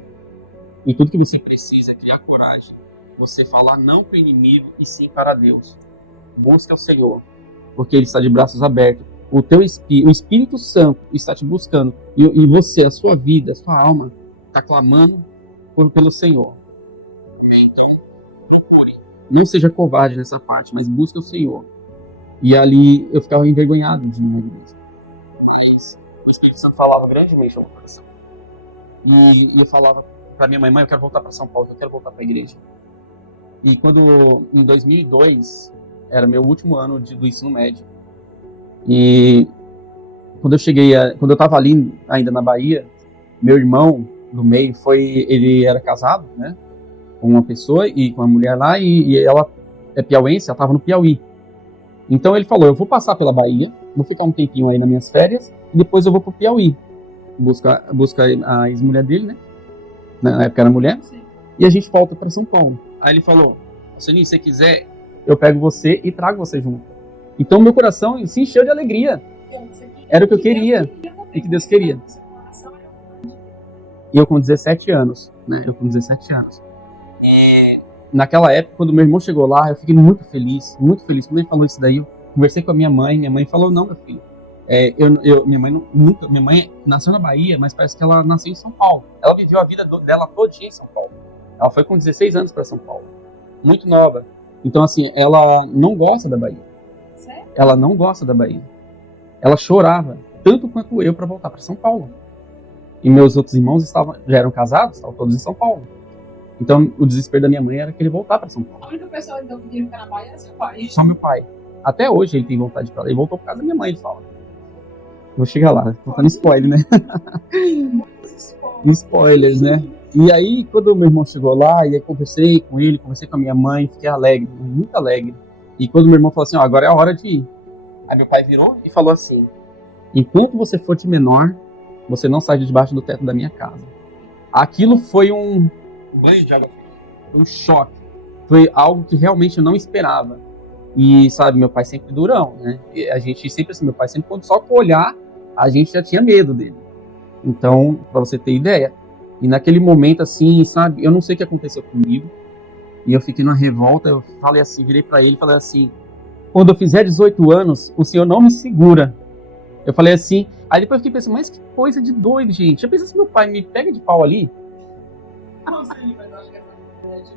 E tudo que você precisa é criar coragem. Você falar não para o inimigo e sim para Deus. Busque ao Senhor, porque Ele está de braços abertos. O Espírito Santo está te buscando. E você, a sua vida, a sua alma, está clamando pelo Senhor. Então, procure. Não seja covarde nessa parte, mas busque o Senhor. E ali eu ficava envergonhado de ir na igreja. O Espírito Santo falava grandemente no meu coração. E eu falava para minha mãe, eu quero voltar para São Paulo, eu quero voltar para a igreja. E quando, em 2002, era meu último ano do ensino médio, e quando eu estava ali ainda na Bahia, meu irmão do meio ele era casado, né, com uma pessoa e com uma mulher lá, e ela é piauense, ela estava no Piauí. Então ele falou, eu vou passar pela Bahia, vou ficar um tempinho aí nas minhas férias, e depois eu vou pro Piauí, buscar a ex-mulher dele, né, na época era mulher, sim. E a gente volta para São Paulo. Aí ele falou, Alceni, se você quiser, eu pego você e trago você junto. Então meu coração se encheu de alegria. Era o que eu queria e que Deus queria. E eu com 17 anos, né? Naquela época, quando meu irmão chegou lá, eu fiquei muito feliz. Quando ele falou isso daí, eu conversei com a minha mãe falou, não, meu filho. Minha mãe nasceu na Bahia, mas parece que ela nasceu em São Paulo. Ela viveu a vida dela todinha em São Paulo. Ela foi com 16 anos para São Paulo. Muito nova. Então, assim, ela não gosta da Bahia. Sério? Ela não gosta da Bahia. Ela chorava, tanto quanto eu, para voltar para São Paulo. E meus outros irmãos já eram casados, estavam todos em São Paulo. Então, o desespero da minha mãe era que ele voltar para São Paulo. A única pessoa então, que queria ficar na Bahia era seu pai. Só meu pai. Até hoje ele tem vontade de ir para lá. Ele voltou por causa da minha mãe, ele fala. Vou chegar lá, contando spoiler, né? Spoilers, né? E aí, quando meu irmão chegou lá, e aí conversei com ele, conversei com a minha mãe, fiquei alegre, muito alegre. E quando meu irmão falou assim, agora é a hora de ir. Aí meu pai virou e falou assim, enquanto você for de menor, você não sai de debaixo do teto da minha casa. Aquilo foi um banho de água, um choque. Foi algo que realmente eu não esperava. E, sabe, meu pai sempre durão, né? E a gente sempre assim, meu pai sempre, quando só com olhar, a gente já tinha medo dele. Então, pra você ter ideia. E naquele momento, assim, sabe, eu não sei o que aconteceu comigo. E eu fiquei numa revolta, eu falei assim, virei pra ele e falei assim, quando eu fizer 18 anos, o senhor não me segura. Eu falei assim, aí depois eu fiquei pensando, mas que coisa de doido, gente. Já pensou se meu pai me pega de pau ali? Não sei, mas eu acho que é verdade.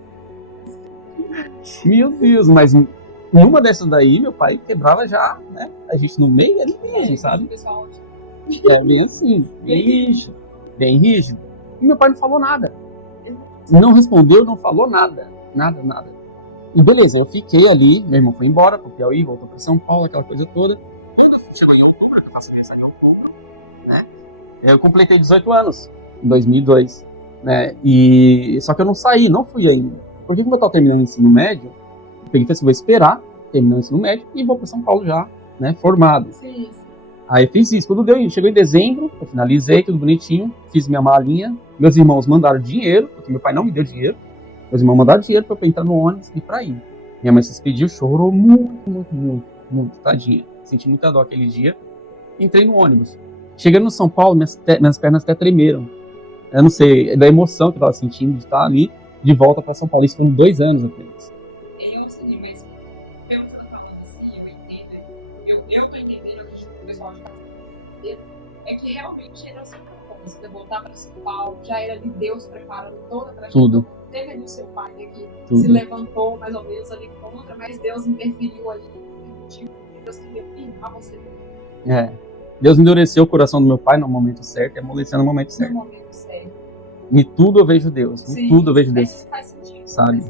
Meu Deus, mas numa dessas daí, meu pai quebrava já, né? A gente no meio ali mesmo, sabe? É bem assim, bem rígido, bem rígido. E meu pai não falou nada. Não respondeu, não falou nada. Nada. E beleza, eu fiquei ali, meu irmão foi embora pro Piauí, voltou pra São Paulo, aquela coisa toda. Quando chegou em outubro, eu faço aniversário em outubro, né? Eu completei 18 anos, em 2002, né? E só que eu não saí, não fui ainda. Porque como eu tava terminando o ensino médio, eu peguei e falei assim, vou esperar terminar o ensino médio e vou pra São Paulo já, né, formado. Sim. Aí fiz isso, chegou em dezembro, eu finalizei tudo bonitinho, fiz minha malinha, meus irmãos mandaram dinheiro, porque meu pai não me deu dinheiro, meus irmãos mandaram dinheiro pra eu entrar no ônibus e pra ir. Minha mãe se despediu, chorou muito, tadinha. Senti muita dó aquele dia. Entrei no ônibus. Chegando no São Paulo, minhas pernas até tremeram. Eu não sei, da emoção que eu tava sentindo de estar ali, de volta pra São Paulo. Isso foram 2 anos apenas. Eu sei mesmo, eu tô falando assim, eu entendo. Eu tô entendendo que o pessoal de casa é que realmente era assim, você voltar para São Paulo, já era de Deus preparando toda a trajetória. Tudo. Teve ali o seu pai, né, que Tudo. se levantou mais ou menos ali contra, mas Deus interferiu ali. Deus queria firmar você. Deus endureceu o coração do meu pai no momento certo e amoleceu no momento certo. No momento certo. Em tudo eu vejo Deus. Em tudo eu vejo Deus. Faz sentido. Sabe?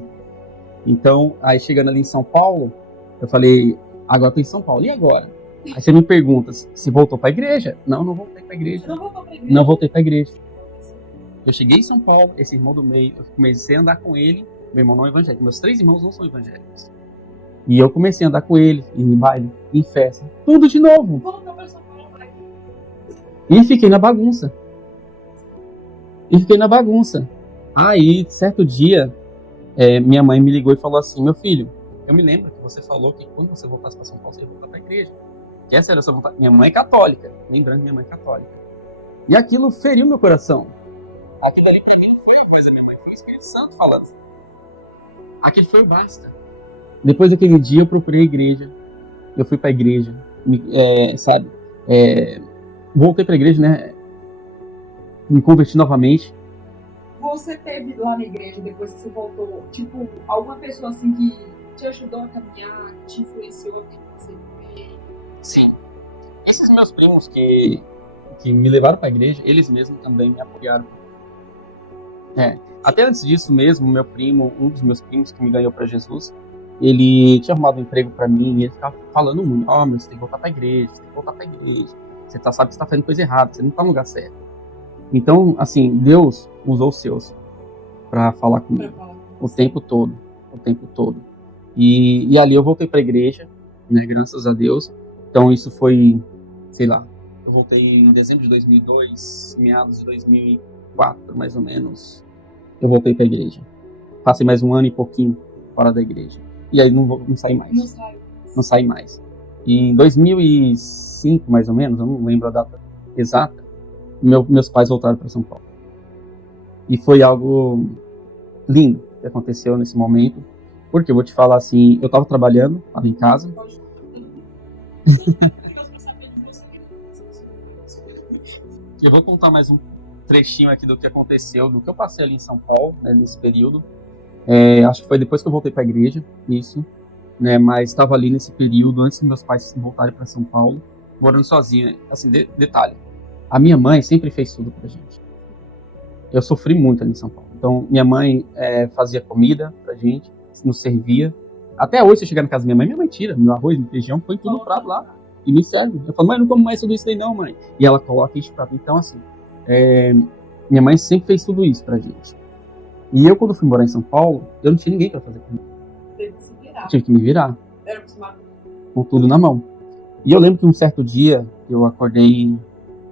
Então, aí chegando ali em São Paulo, eu falei, agora tô em São Paulo, e agora? Aí você me pergunta, se voltou pra igreja? Não voltei pra igreja. Não voltei pra igreja. Eu cheguei em São Paulo, esse irmão do meio, eu comecei a andar com ele, meu irmão não é evangélico, meus 3 irmãos não são evangélicos. E eu comecei a andar com ele, em baile, em festa, tudo de novo. Voltou pra São Paulo. E fiquei na bagunça. Aí, certo dia, minha mãe me ligou e falou assim, meu filho, eu me lembro que você falou que quando você voltasse para São Paulo, você ia voltar para a igreja. Que essa era a sua vontade. Minha mãe é católica, lembrando que minha mãe é católica. E aquilo feriu meu coração. Aquilo ali para mim não foi uma coisa da minha mãe, foi o Espírito Santo falando. Aquilo foi o basta. Depois daquele dia eu procurei a igreja, eu fui para a igreja, voltei para a igreja, né? Me converti novamente. Você teve lá na igreja, depois que você voltou, tipo, alguma pessoa assim que te ajudou a caminhar, que te influenciou a você viver? Sim. Esses meus primos que me levaram para a igreja, eles mesmos também me apoiaram. Até antes disso mesmo, meu primo, um dos meus primos que me ganhou para Jesus, ele tinha arrumado um emprego para mim e ele ficava falando muito, mas você tem que voltar para a igreja, você sabe que você tá fazendo coisa errada, você não tá no lugar certo. Então, assim, Deus usou os seus para falar comigo o tempo todo. E ali eu voltei para a igreja, né, graças a Deus. Então isso foi, sei lá, eu voltei em dezembro de 2002, meados de 2004, mais ou menos, eu voltei para a igreja. Passei mais 1 ano e pouquinho fora da igreja. E aí não saí mais. Não saí mais. E em 2005, mais ou menos, eu não lembro a data exata, meus pais voltaram para São Paulo. E foi algo lindo que aconteceu nesse momento. Porque eu vou te falar assim, eu estava trabalhando, estava em casa. Eu vou contar mais um trechinho aqui do que aconteceu, do que eu passei ali em São Paulo, né, nesse período. Acho que foi depois que eu voltei para a igreja, isso. Né, mas estava ali nesse período, antes de meus pais voltarem para São Paulo, morando sozinho. Assim, detalhe. A minha mãe sempre fez tudo pra gente. Eu sofri muito ali em São Paulo. Então, minha mãe fazia comida pra gente, nos servia. Até hoje, se eu chegar na casa da minha mãe tira meu arroz, meu feijão, põe tudo no prato lá e me serve. Eu falo, mãe, não como mais tudo isso aí não, mãe. E ela coloca isso pra mim. Então, assim, minha mãe sempre fez tudo isso pra gente. E eu, quando fui morar em São Paulo, eu não tinha ninguém pra fazer comida. Eu tive que me virar. Era acostumado com tudo na mão. E eu lembro que um certo dia, eu acordei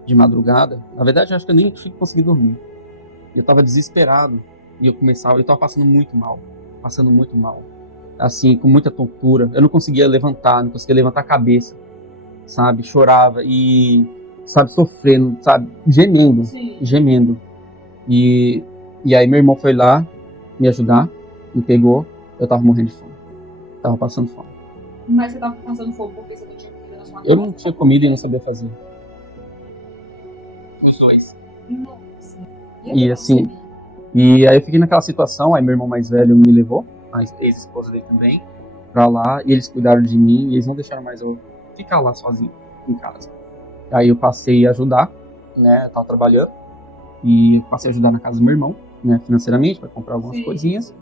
de madrugada. Na verdade, eu acho que eu nem consegui dormir. Eu tava desesperado. E eu tava passando muito mal. Assim, com muita tontura. Eu não conseguia levantar a cabeça. Sabe? Chorava e, sabe, sofrendo, sabe? Gemendo. Sim. Gemendo. E aí meu irmão foi lá me ajudar. Me pegou. Eu tava morrendo de fome. Tava passando fome. Mas você tava passando fome porque você não tinha comida na sua casa? Eu não tinha comida e não sabia fazer. Os dois. Nossa. E assim, e aí eu fiquei naquela situação, aí meu irmão mais velho me levou, a ex-esposa dele também, pra lá, e eles cuidaram de mim, e eles não deixaram mais eu ficar lá sozinho, em casa. Aí eu passei a ajudar, né, eu tava trabalhando, e eu passei a ajudar na casa do meu irmão, né, financeiramente, pra comprar algumas coisinhas,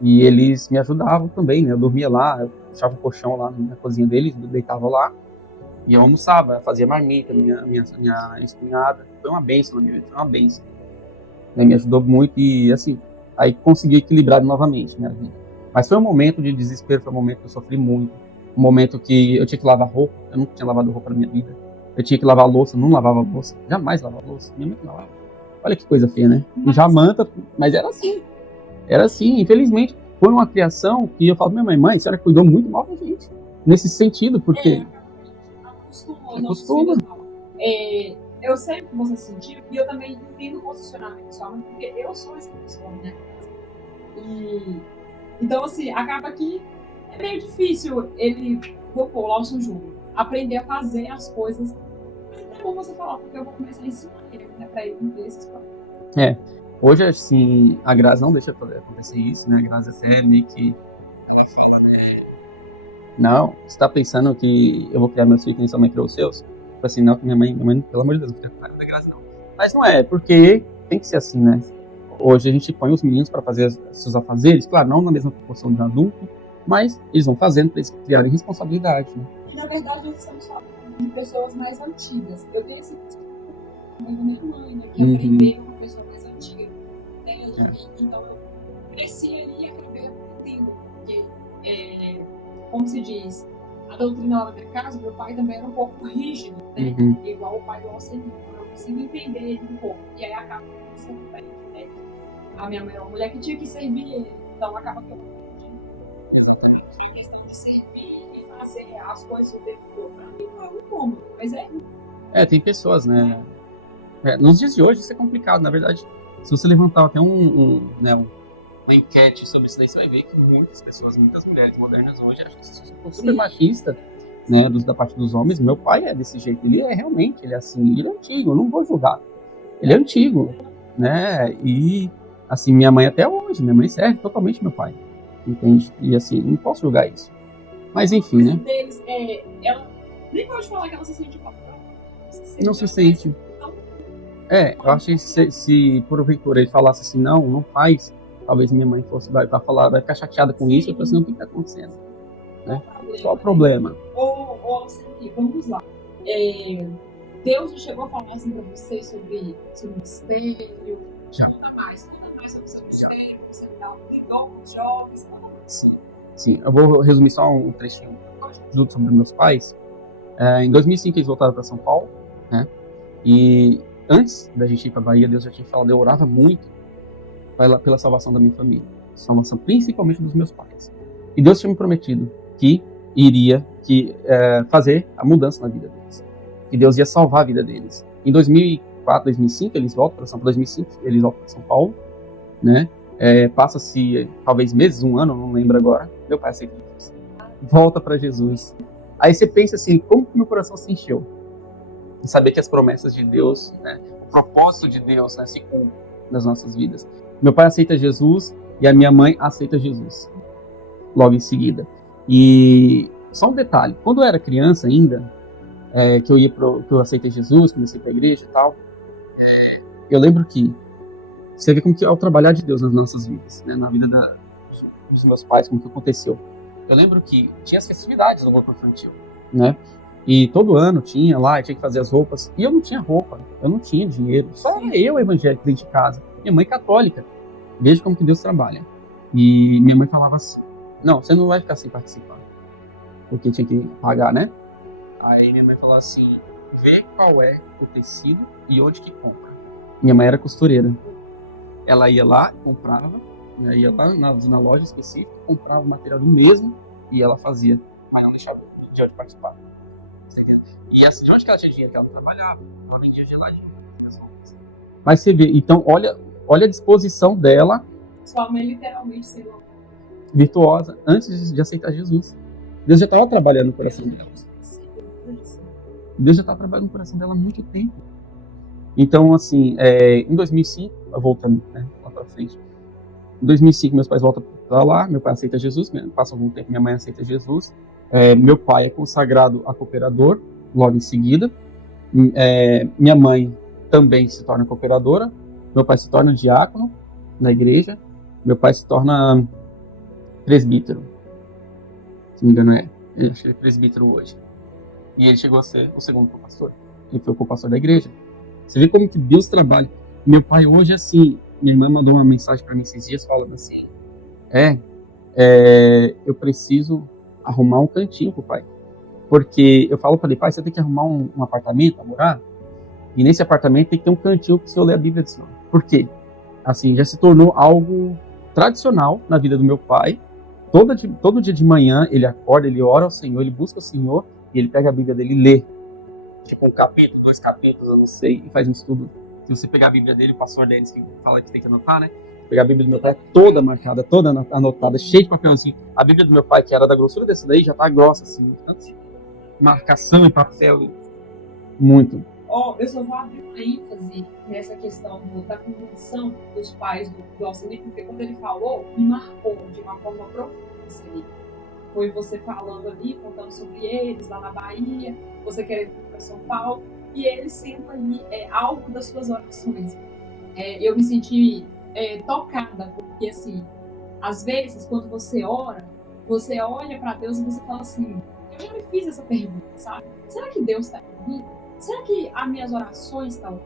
E eles me ajudavam também, né? Eu dormia lá, eu puxava o colchão lá na cozinha deles, deitava lá. E eu almoçava, fazia marmita, minha ex-cunhada. Foi uma bênção na minha vida, foi uma bênção. Né? Me ajudou muito e, assim, aí consegui equilibrar novamente minha vida. Mas foi um momento de desespero, foi um momento que eu sofri muito. Um momento que eu tinha que lavar roupa, eu nunca tinha lavado roupa na minha vida. Eu tinha que lavar louça, eu não lavava louça, jamais lavava louça, minha mãe que lavava. Olha que coisa feia, né? E já manta, mas era assim. Era assim, infelizmente, foi uma criação que eu falo pra minha mãe, a senhora cuidou muito mal da gente. Nesse sentido, porque... Acostuma. Eu sei o que você sentiu e eu também entendo o posicionamento sua mãe, porque eu sou essa pessoa, né? E, então, assim, acaba que é meio difícil ele, vou pôr lá o São Júlio, aprender a fazer as coisas. É bom você falar, porque eu vou começar a ensinar ele, né, pra ele entender esses problemas. Hoje, assim, a Grazi não deixa acontecer isso, né? A Grazi até meio que... Não, você tá pensando que eu vou criar meus filhos que nem sua mãe criou os seus? Tipo assim, não, minha mãe, pelo amor de Deus, não fica com raiva da Grazi, não. Mas não é, porque tem que ser assim, né? Hoje a gente põe os meninos para fazer seus afazeres, claro, não na mesma proporção de adulto, mas eles vão fazendo para eles criarem responsabilidade, né? E na verdade nós estamos falando de pessoas mais antigas. Eu tenho esse também da minha mãe, né, que aprendeu com uma pessoa mais antiga. Então eu cresci ali e acabei aprendendo, porque, como se diz, a doutrina lá da minha casa, meu pai também era um pouco rígido, né? Igual o pai do Alcemir. Eu consigo entender ele um pouco. E aí acaba sendo bem, né? A minha mãe era uma mulher que tinha que servir ele, então acaba que eu aprendi a questão de servir e fazer as coisas o tempo todo. Pra mim não é um cômodo, mas tem pessoas, né? Nos dias de hoje isso é complicado, na verdade. Se você levantar até uma enquete sobre isso daí, você vai ver que muitas pessoas, muitas mulheres modernas hoje acham que isso é super machista, né, da parte dos homens. Meu pai é desse jeito, ele é assim, ele é antigo, eu não vou julgar. Ele é antigo, né, e assim, minha mãe até hoje, minha mãe serve totalmente meu pai, entende? E assim, não posso julgar isso. Mas enfim, né. Deles, ela nem pode falar que ela se sente mal. Não se sente. Eu acho que se porventura ele falasse assim, não faz, talvez minha mãe vai ficar chateada com isso, eu falei assim, não, o que está acontecendo? Né? Qual o problema? Ou assim, vamos lá. Deus já chegou a falar assim para você sobre o mistério? Conta mais sobre o seu mistério, você dá igual com os jovens, conta mais. Sim, eu vou resumir só um trechinho sobre meus pais. Em 2005 eles voltaram para São Paulo, né? E antes da gente ir para Bahia, Deus já tinha falado, eu orava muito pela salvação da minha família, salvação principalmente dos meus pais. E Deus tinha me prometido que iria fazer a mudança na vida deles, que Deus ia salvar a vida deles. Em 2004, 2005 eles voltam para São Paulo, né? Passa-se talvez meses, um ano, não lembro agora. Meu pai aceita Jesus, volta para Jesus. Aí você pensa assim, como que meu coração se encheu? E saber que as promessas de Deus, né, o propósito de Deus, né, se cumpre nas nossas vidas. Meu pai aceita Jesus e a minha mãe aceita Jesus logo em seguida. E só um detalhe, quando eu era criança ainda, que eu aceitei Jesus, comecei para a igreja e tal, eu lembro que você vê como que é o trabalhar de Deus nas nossas vidas, né, na vida dos meus pais, como que aconteceu. Eu lembro que tinha as festividades no grupo infantil, né? E todo ano tinha que fazer as roupas. E eu não tinha roupa, eu não tinha dinheiro. Só eu evangélico dentro de casa. Minha mãe católica. Veja como que Deus trabalha. E minha mãe falava assim, não, você não vai ficar sem participar. Porque tinha que pagar, né? Aí minha mãe falava assim, vê qual é o tecido e onde que compra. Minha mãe era costureira. Ela ia lá, comprava, né, ia lá na loja específica, comprava o material do mesmo e ela fazia. Mas não deixava de participar. E de onde que ela tinha dinheiro? Que ela trabalhava, ela vendia geladinho. Mas você vê, então olha a disposição dela. Sua mãe literalmente sendo virtuosa antes de aceitar Jesus. Deus já estava trabalhando no coração dela. Deus já estava trabalhando no coração dela há muito tempo. Então, assim, em 2005, voltando, né, lá para frente, em 2005 meus pais voltam para lá, meu pai aceita Jesus, passa algum tempo, minha mãe aceita Jesus. Meu pai é consagrado a cooperador, logo em seguida. Minha mãe também se torna cooperadora. Meu pai se torna diácono na igreja. Meu pai se torna presbítero. Se não me engano ele acho que ele é presbítero hoje. E ele chegou a ser o segundo co-pastor. Ele foi o co-pastor da igreja. Você vê como que Deus trabalha. Meu pai hoje, assim, minha irmã mandou uma mensagem para mim esses dias falando assim, eu preciso arrumar um cantinho pro pai. Porque eu falo para ele, pai, você tem que arrumar um apartamento para morar, e nesse apartamento tem que ter um cantinho para o senhor ler a Bíblia do Senhor. Por quê? Assim, já se tornou algo tradicional na vida do meu pai. Todo dia de manhã ele acorda, ele ora ao Senhor, ele busca o Senhor, e ele pega a Bíblia dele e lê. Tipo um capítulo, 2 capítulos, eu não sei, e faz um estudo. Se você pegar a Bíblia dele, o pastor Denis que fala que tem que anotar, né? Pegar a Bíblia do meu pai toda marcada, toda anotada, cheia de papel assim. A Bíblia do meu pai, que era da grossura desse daí, já tá grossa assim, tanto marcação e papel. Muito. Eu só vou abrir uma ênfase nessa questão da convicção dos pais do Alceni, porque quando ele falou, me marcou de uma forma profunda. Assim. Foi você falando ali, contando sobre eles lá na Bahia, você querendo ir para São Paulo, e eles sendo ali alvo das suas orações. Eu me senti tocada, porque assim, às vezes, quando você ora, você olha para Deus e você fala assim, eu já me fiz essa pergunta, sabe? Será que Deus está ouvindo? Será que as minhas orações estão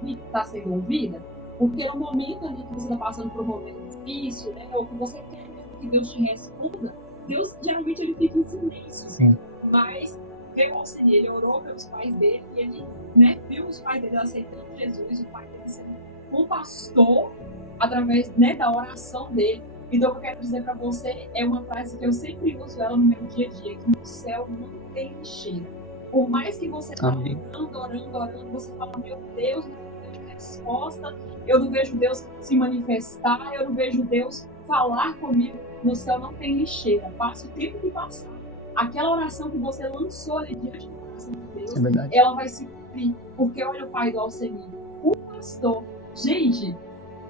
sendo ouvidas? Porque no momento ali que você está passando por um momento difícil, né, ou que você quer que Deus te responda, Deus geralmente ele fica em silêncio. Sim. Mas ele orou pelos pais dele, e ele, né, viu os pais dele aceitando Jesus, o pai dele sendo um pastor através, né, da oração dele. Então, o que eu quero dizer para você é uma frase que eu sempre uso ela no meu dia a dia, que no céu não tem lixeira. Por mais que você está orando, você fala, meu Deus, não tem resposta, eu não vejo Deus se manifestar, eu não vejo Deus falar comigo. No céu não tem lixeira, passa o tempo que passar. Aquela oração que você lançou ali diante do coração de Deus, ela vai se cumprir. Porque olha o pai do Alceni, o pastor, gente,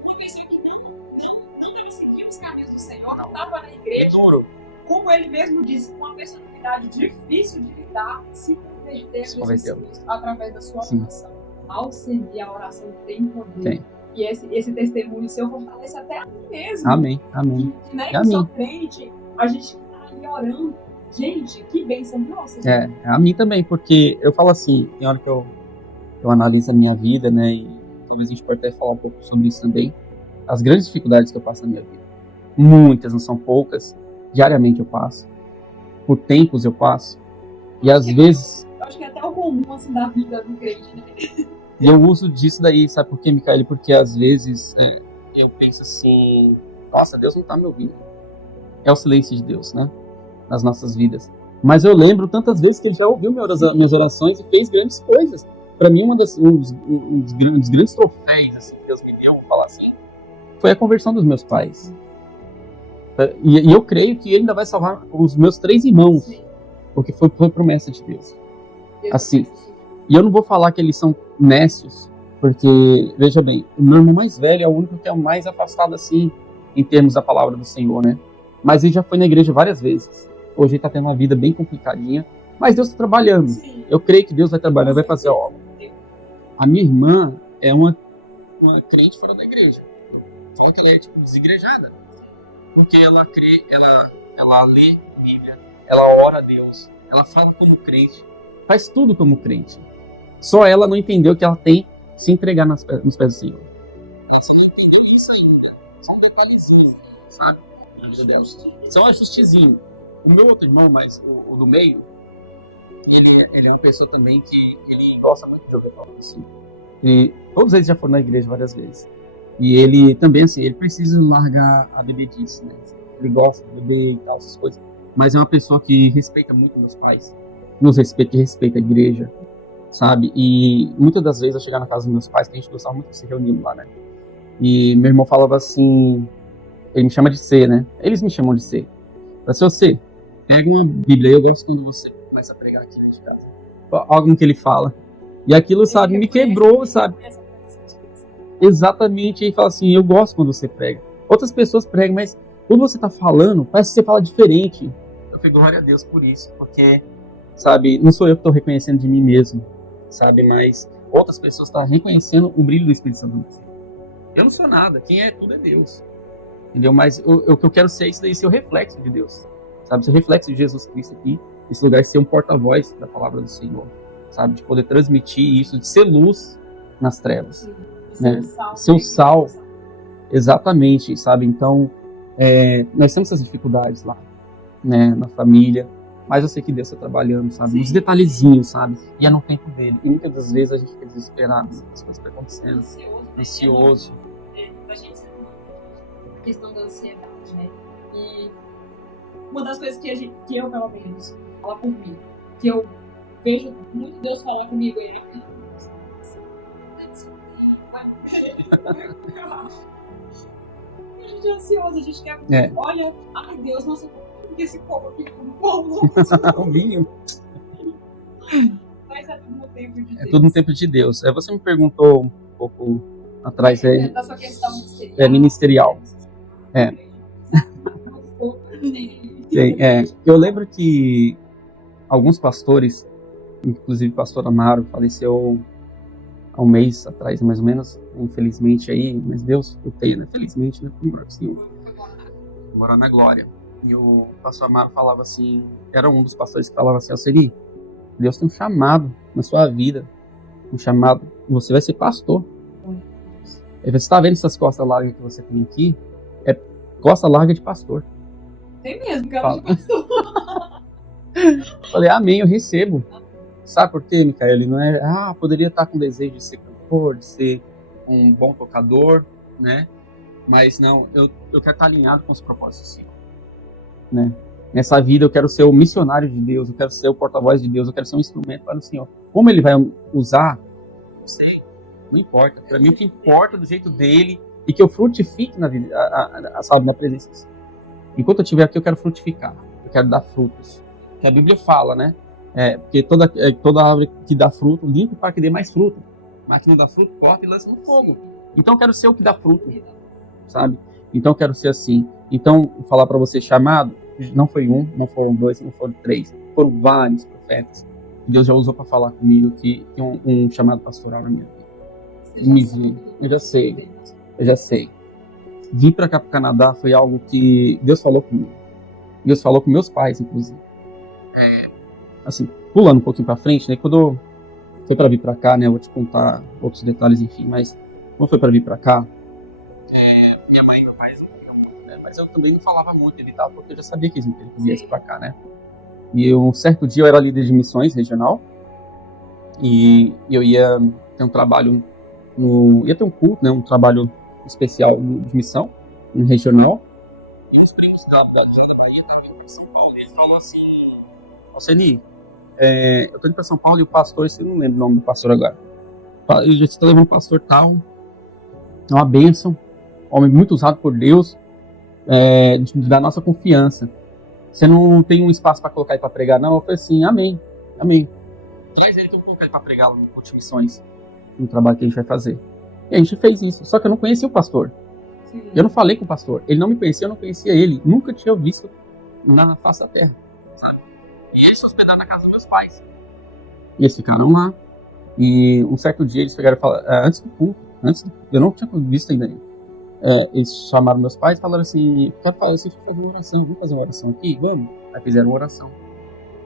eu pensei que não estava seguindo os caminhos do Senhor, não estava na igreja. Como ele mesmo disse, com uma personalidade difícil de lidar, se converter a Jesus Cristo através da sua oração. Alceni, a oração tem poder. Tem. E esse testemunho seu fortalece até a mim mesmo. Amém. Que sou crente, a gente está ali orando. Gente, que bênção nossa. A mim também, porque eu falo assim, tem hora que eu analiso a minha vida, né, e talvez a gente pode até falar um pouco sobre isso também, as grandes dificuldades que eu passo na minha vida. Muitas, não são poucas. Diariamente eu passo. Por tempos eu passo. E às vezes... Eu acho que é até o comum, assim, da vida do crente, né? E eu uso disso daí, sabe por quê, Micaele? Porque às vezes eu penso assim, nossa, Deus não está me ouvindo. É o silêncio de Deus, né? Nas nossas vidas. Mas eu lembro tantas vezes que Ele já ouviu minhas orações e fez grandes coisas. Para mim, um dos grandes troféus assim, que Deus me deu, vamos falar assim, foi a conversão dos meus pais. E eu creio que Ele ainda vai salvar os meus 3 irmãos. Sim. Porque foi promessa de Deus. Assim. E eu não vou falar que eles são nécios, porque, veja bem, o meu irmão mais velho é o único que é o mais afastado, assim, em termos da palavra do Senhor, né? Mas ele já foi na igreja várias vezes. Hoje ele está tendo uma vida bem complicadinha, mas Deus está trabalhando. Sim. Eu creio que Deus vai trabalhar, vai fazer a obra. A minha irmã é uma crente fora da igreja. Só que ela é, tipo, desigrejada. Porque ela crê, ela lê Bíblia, ela ora a Deus, ela fala como crente, faz tudo como crente. Só ela não entendeu que ela tem que se entregar nos pés do Senhor. Você não entendeu isso ainda. Só um detalhezinho, sabe? Só um ajustezinho. O meu outro irmão, mas o do meio, ele é uma pessoa também que ele gosta muito de jogar bola, assim. E todos eles já foram na igreja várias vezes. E ele também, assim, ele precisa largar a bebedice, né? Ele gosta de beber e tal, essas coisas. Mas é uma pessoa que respeita muito meus pais. Nos respeita e respeita a igreja, sabe? E muitas das vezes eu chegava na casa dos meus pais, que a gente gostava muito de se reunir lá, né? E meu irmão falava assim, ele me chama de C, né? Eles me chamam de C. Falei assim, você, pega uma Bíblia, eu gosto quando você começa a pregar aqui dentro de casa. Algo que ele fala. E aquilo, sabe, me quebrou, sabe? Exatamente, aí fala assim, eu gosto quando você prega. Outras pessoas pregam, mas quando você tá falando, parece que você fala diferente. Eu falei, glória a Deus por isso, porque, sabe, não sou eu que estou reconhecendo de mim mesmo, sabe, mas outras pessoas estão reconhecendo o brilho do Espírito Santo. Eu não sou nada, quem é tudo é Deus. entendeu? Mas o que eu quero ser é isso daí, ser o reflexo de Deus, sabe? Ser o reflexo de Jesus Cristo aqui, nesse lugar, ser um porta-voz da palavra do Senhor, sabe? De poder transmitir isso, de ser luz nas trevas, né? Ser o sal, exatamente, sabe? Então, nós temos essas dificuldades lá, né? Na família, mas eu sei que Deus está trabalhando, sabe? Sim. Nos detalhezinhos, sabe? E é no tempo dele. E muitas das vezes a gente fica desesperado, as coisas estão acontecendo, ansioso. A gente a questão da ansiedade, né? E uma das coisas que eu, pelo menos, falo por mim, que eu vejo muito Deus falar comigo é a gente é ansioso, a gente quer. Olha, ai Deus, nossa, porque esse copo aqui ficou bom. Um vinho. Mas é tudo no tempo de Deus. É tudo no tempo de Deus. Você me perguntou um pouco atrás da sua questão ministerial. Ministerial. Eu lembro que alguns pastores, inclusive o pastor Amaro, faleceu há um mês atrás, mais ou menos, infelizmente aí, mas Deus o tenha, né? Felizmente, né? Morar na glória. E o pastor Amaro falava assim, era um dos pastores que falava assim, Alceri, Deus tem um chamado na sua vida, um chamado, você vai ser pastor. Você está vendo essas costas largas que você tem aqui? É costa larga de pastor. Tem mesmo, cara de pastor. Falei, amém, eu recebo. Sabe por quê, Micaele? Não é, poderia estar com desejo de ser cantor, de ser um bom tocador, né? Mas não, eu quero estar alinhado com os propósitos do Senhor, né? Nessa vida eu quero ser o missionário de Deus, eu quero ser o porta-voz de Deus, eu quero ser um instrumento para o Senhor. Como Ele vai usar, não sei, não importa. Para mim o que importa é do jeito dele e que eu frutifique na vida, sabe, na presença do Senhor. Enquanto eu estiver aqui eu quero frutificar, eu quero dar frutos. Que a Bíblia fala, né? Porque toda árvore que dá fruto, limpa para que dê mais fruto. Mas que não dá fruto, corta e lança no fogo. Então eu quero ser o que dá fruto, sabe? Então eu quero ser assim. Então, falar para você, chamado, não foi um, não foram dois, não foram três. Foram vários profetas que Deus já usou para falar comigo que tem um chamado pastoral na minha vida. Eu já sei. Vir para cá, para o Canadá, foi algo que Deus falou comigo. Deus falou com meus pais, inclusive. Assim, pulando um pouquinho para frente, né? Quando foi para vir para cá, né? Eu vou te contar outros detalhes, enfim. Mas quando foi para vir para cá, minha mãe e meu pai não ouviam muito, né? Mas eu também não falava muito, evitava, porque eu já sabia que eles viessem para cá, né? E um certo dia eu era líder de missões regional e eu ia ter um trabalho ia ter um culto, né? Um trabalho especial de missão regional. E os primos da Bahia estavam indo para São Paulo e ele falou assim: Alceni, eu tô indo para São Paulo e o pastor, eu não lembro o nome do pastor agora, eu já estou levando o pastor tal, é uma bênção, homem muito usado por Deus, da nossa confiança. Você não tem um espaço para colocar ele para pregar, não? Eu falei assim, amém. Traz ele que eu vou colocar ele para pregar no culto de missões, no trabalho que a gente vai fazer. E a gente fez isso, só que eu não conhecia o pastor. Sim. Eu não falei com o pastor, ele não me conhecia, eu não conhecia ele, nunca tinha visto na face da terra, sabe? E eles se hospedaram na casa dos meus pais. E eles ficaram lá. E um certo dia eles pegaram e falaram, antes do culto, eu não tinha visto ainda ele. Eles chamaram meus pais e falaram assim, quero fazer uma oração, vamos fazer uma oração aqui? Vamos. Aí fizeram uma oração.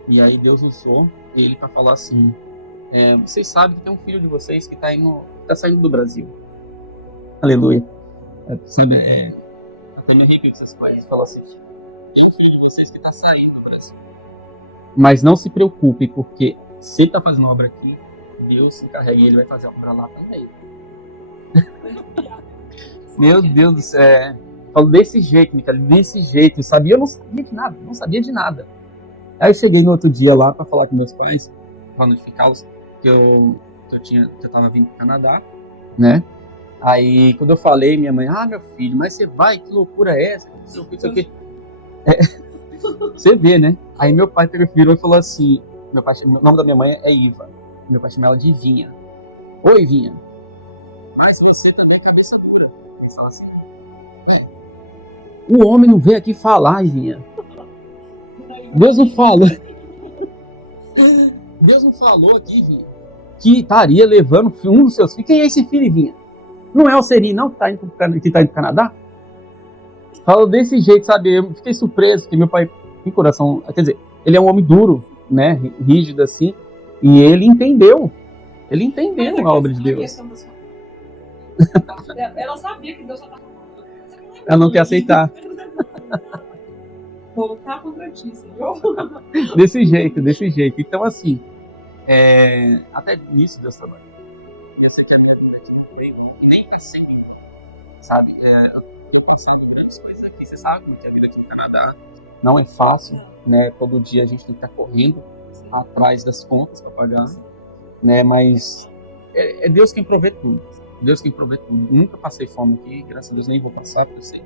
E aí Deus usou ele para falar assim, vocês sabem que tem um filho de vocês que tá saindo do Brasil. Aleluia. Sabe, até me arrepio com essas coisas. Ele falou assim, tem um filho de vocês que tá saindo do Brasil. Mas não se preocupe, porque se ele tá fazendo obra aqui, Deus se encarrega e ele vai fazer a obra lá também. Meu Deus do céu. Falou desse jeito, Micael, desse jeito. Eu não sabia de nada. Aí eu cheguei no outro dia lá pra falar com meus pais, pra notificá-los que eu tava vindo pro Canadá, né? Aí quando eu falei, minha mãe, meu filho, mas você vai? Que loucura é essa? Isso aqui. Você vê, né? Aí meu pai virou e falou assim, o nome da minha mãe é Iva, meu pai chama ela de Vinha. Oi, Vinha. Mas você também é cabeça dura. Ele fala assim, o homem não veio aqui falar, Vinha. Deus não falou. Deus não falou aqui, Vinha, que estaria levando um dos seus filhos. Quem é esse filho, Vinha? Não é o Seri, não, que tá indo pro Canadá? Falou desse jeito, sabe? Eu fiquei surpreso, porque meu pai tem coração, quer dizer, ele é um homem duro, né? Rígido assim, e ele entendeu a obra de Deus. Ela sabia que Deus já estava. Ela não quer aceitar. Vou lutar contra ti, Senhor. Desse jeito. Então, assim, até nisso Deus trabalha. Essa aqui é a verdade que nem percebi, sabe? Pensando em grandes coisas aqui, você sabe como é a vida aqui no Canadá não é fácil, né? Todo dia a gente tem que estar correndo atrás das contas para pagar, né? Mas é Deus quem provê tudo. Nunca passei fome aqui, graças a Deus nem vou passar, porque eu sei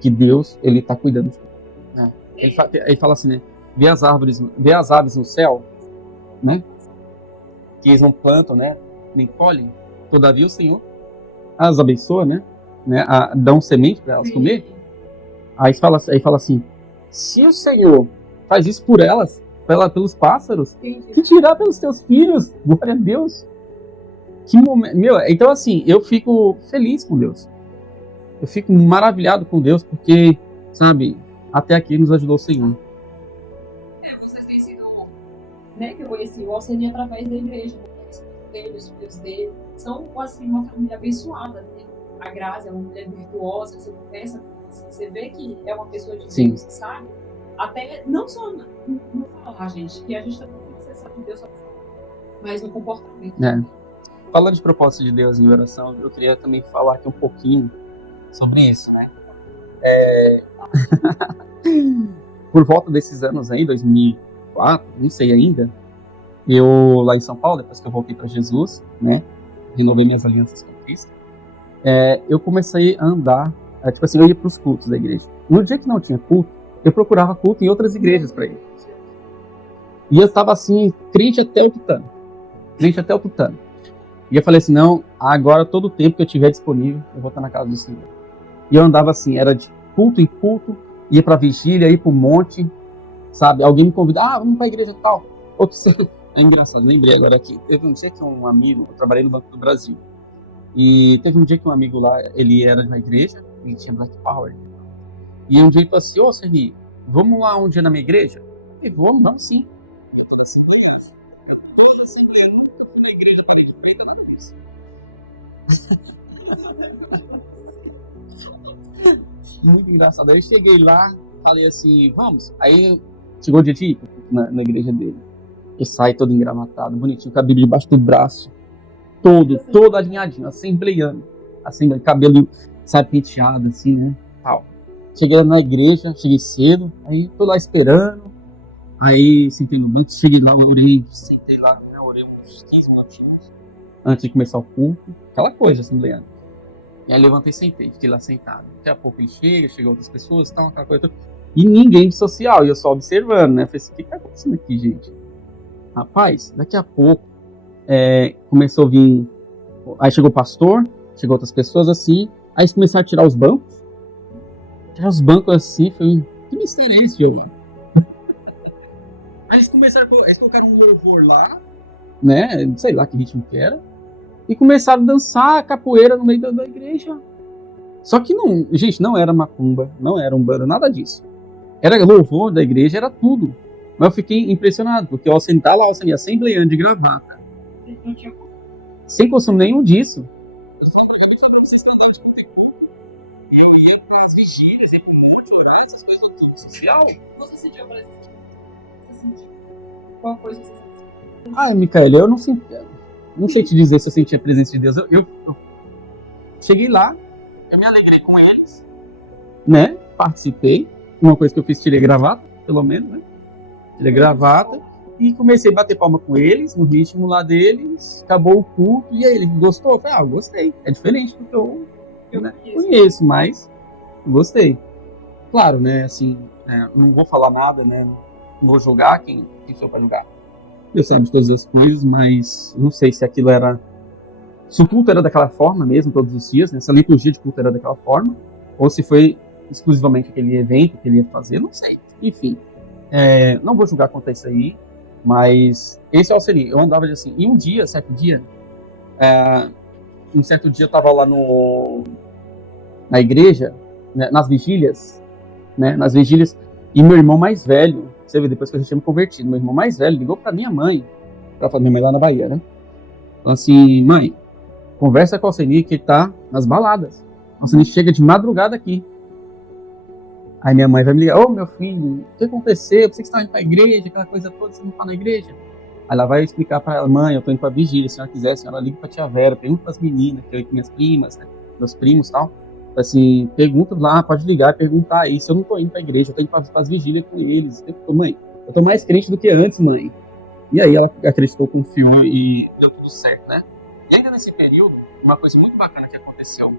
que Deus, ele tá cuidando de tudo, né? Ele fala assim, né? Vê as aves no céu, né? Que eles não plantam, né? Nem colhem. Todavia o Senhor as abençoa, né? Dão semente para elas comer. Aí fala assim, se o Senhor faz isso por elas, pelos pássaros, que tirar pelos teus filhos, glória a Deus. Que momento, então assim, eu fico feliz com Deus. Eu fico maravilhado com Deus, porque, sabe, até aqui nos ajudou o Senhor. Vocês têm sido, né, que eu conheci o Alceni através da igreja, os filhos dele, são, assim, uma família abençoada, né? A Grazi é uma mulher virtuosa, você conversa, você vê que é uma pessoa de Deus, sabe? Até, não só no falar, gente, que a gente também tem que acessar de Deus, mas no comportamento. Falando de propósito de Deus em oração, eu queria também falar aqui um pouquinho sobre isso, né? Por volta desses anos aí, 2004, não sei ainda, eu lá em São Paulo, depois que eu voltei para Jesus, né? Renovei minhas alianças com Cristo, eu comecei a andar, tipo assim, eu ia para os cultos da igreja. No dia que não tinha culto, eu procurava culto em outras igrejas para ir. E eu estava assim, crente até o tutano. E eu falei assim, não, agora todo o tempo que eu tiver disponível, eu vou estar na casa do Senhor. E eu andava assim, era de culto em culto, ia pra vigília, ia pro monte, sabe? Alguém me convida, vamos pra igreja tal. É engraçado, lembrei agora aqui. Teve um dia que um amigo, eu trabalhei no Banco do Brasil, e teve um dia que um amigo lá, ele era de uma igreja, ele tinha Black Power. E um dia ele falou assim, ô Serni, vamos lá um dia na minha igreja? E vamos sim. Eu fui na igreja, parei de peito na cabeça. Muito engraçado. Aí eu cheguei lá, falei assim, vamos. Aí chegou o dia de ir na igreja dele. E sai todo engravatado, bonitinho, com a Bíblia debaixo do braço. Todo alinhadinho, assembleiano. Cabelo, sabe, penteado, assim, né? Tal. Cheguei na igreja, cheguei cedo, aí tô lá esperando. Aí sentei no banco, cheguei lá, sentei lá, orei uns 15 minutinhos antes de começar o culto. Aquela coisa, assembleiano. E aí levantei e sentei, fiquei lá sentado. Daqui a pouco ele chegam outras pessoas, tal, aquela coisa. E ninguém de social, e eu só observando, né? Falei assim, o que tá acontecendo aqui, gente? Rapaz, daqui a pouco começou a vir. Aí chegou o pastor, chegou outras pessoas assim. Aí eles começaram a tirar os bancos. Tirar os bancos assim, foi. Que mistério é esse, Giovanni? Aí eles colocaram um louvor lá, né? Sei lá que ritmo que era. E começaram a dançar capoeira no meio da igreja. Só que não, gente, não era macumba, não era umbanda, nada disso. Era louvor da igreja, era tudo. Mas eu fiquei impressionado, porque ao sentar lá, eu assembleiano de gravata, sem costume nenhum disso. As vigílias, essas coisas tudo social. Você sentiu a presença? Qual foi a sua sensação? Micaela, eu não senti. Não sei te dizer se eu senti a presença de Deus. Eu cheguei lá, eu me alegrei com eles, né? Participei. Uma coisa que eu fiz, tirei gravata, pelo menos, né? Tirei gravata e comecei a bater palma com eles, no ritmo lá deles. Acabou o culto. E aí, ele gostou? Eu falei, gostei. É diferente do que eu conheço, mas gostei. Claro, né? Assim, não vou falar nada, né? Não vou julgar quem sou para julgar. Eu sabe de todas as coisas, mas não sei se aquilo era... Se o culto era daquela forma mesmo, todos os dias, né? Se a liturgia de culto era daquela forma, ou se foi exclusivamente aquele evento que ele ia fazer, não sei. Enfim, não vou julgar quanto a isso aí, mas esse é o Alceni. Eu andava assim, e um certo dia eu tava lá na igreja, né, nas vigílias, né, nas vigílias. E meu irmão mais velho, você vê, depois que a gente tinha me convertido, meu irmão mais velho ligou pra minha mãe, minha mãe lá na Bahia, né? Falou assim, mãe, conversa com o Alceni que ele tá nas baladas. O Alceni chega de madrugada aqui. Aí minha mãe vai me ligar, ô meu filho, o que aconteceu? Você que está indo pra igreja, aquela coisa toda, você não tá na igreja? Aí ela vai explicar pra ela, mãe, eu tô indo pra vigília, se a senhora quiser, a senhora liga pra tia Vera, pergunta pras meninas, que eu e minhas primas, né, meus primos e tal. Assim, pergunta lá, pode ligar e perguntar aí se eu não tô indo pra igreja, eu tô indo pras vigílias com eles. Mãe, eu tô mais crente do que antes, mãe. E aí ela acreditou, confiou e deu tudo certo, né? E ainda nesse período, uma coisa muito bacana que aconteceu.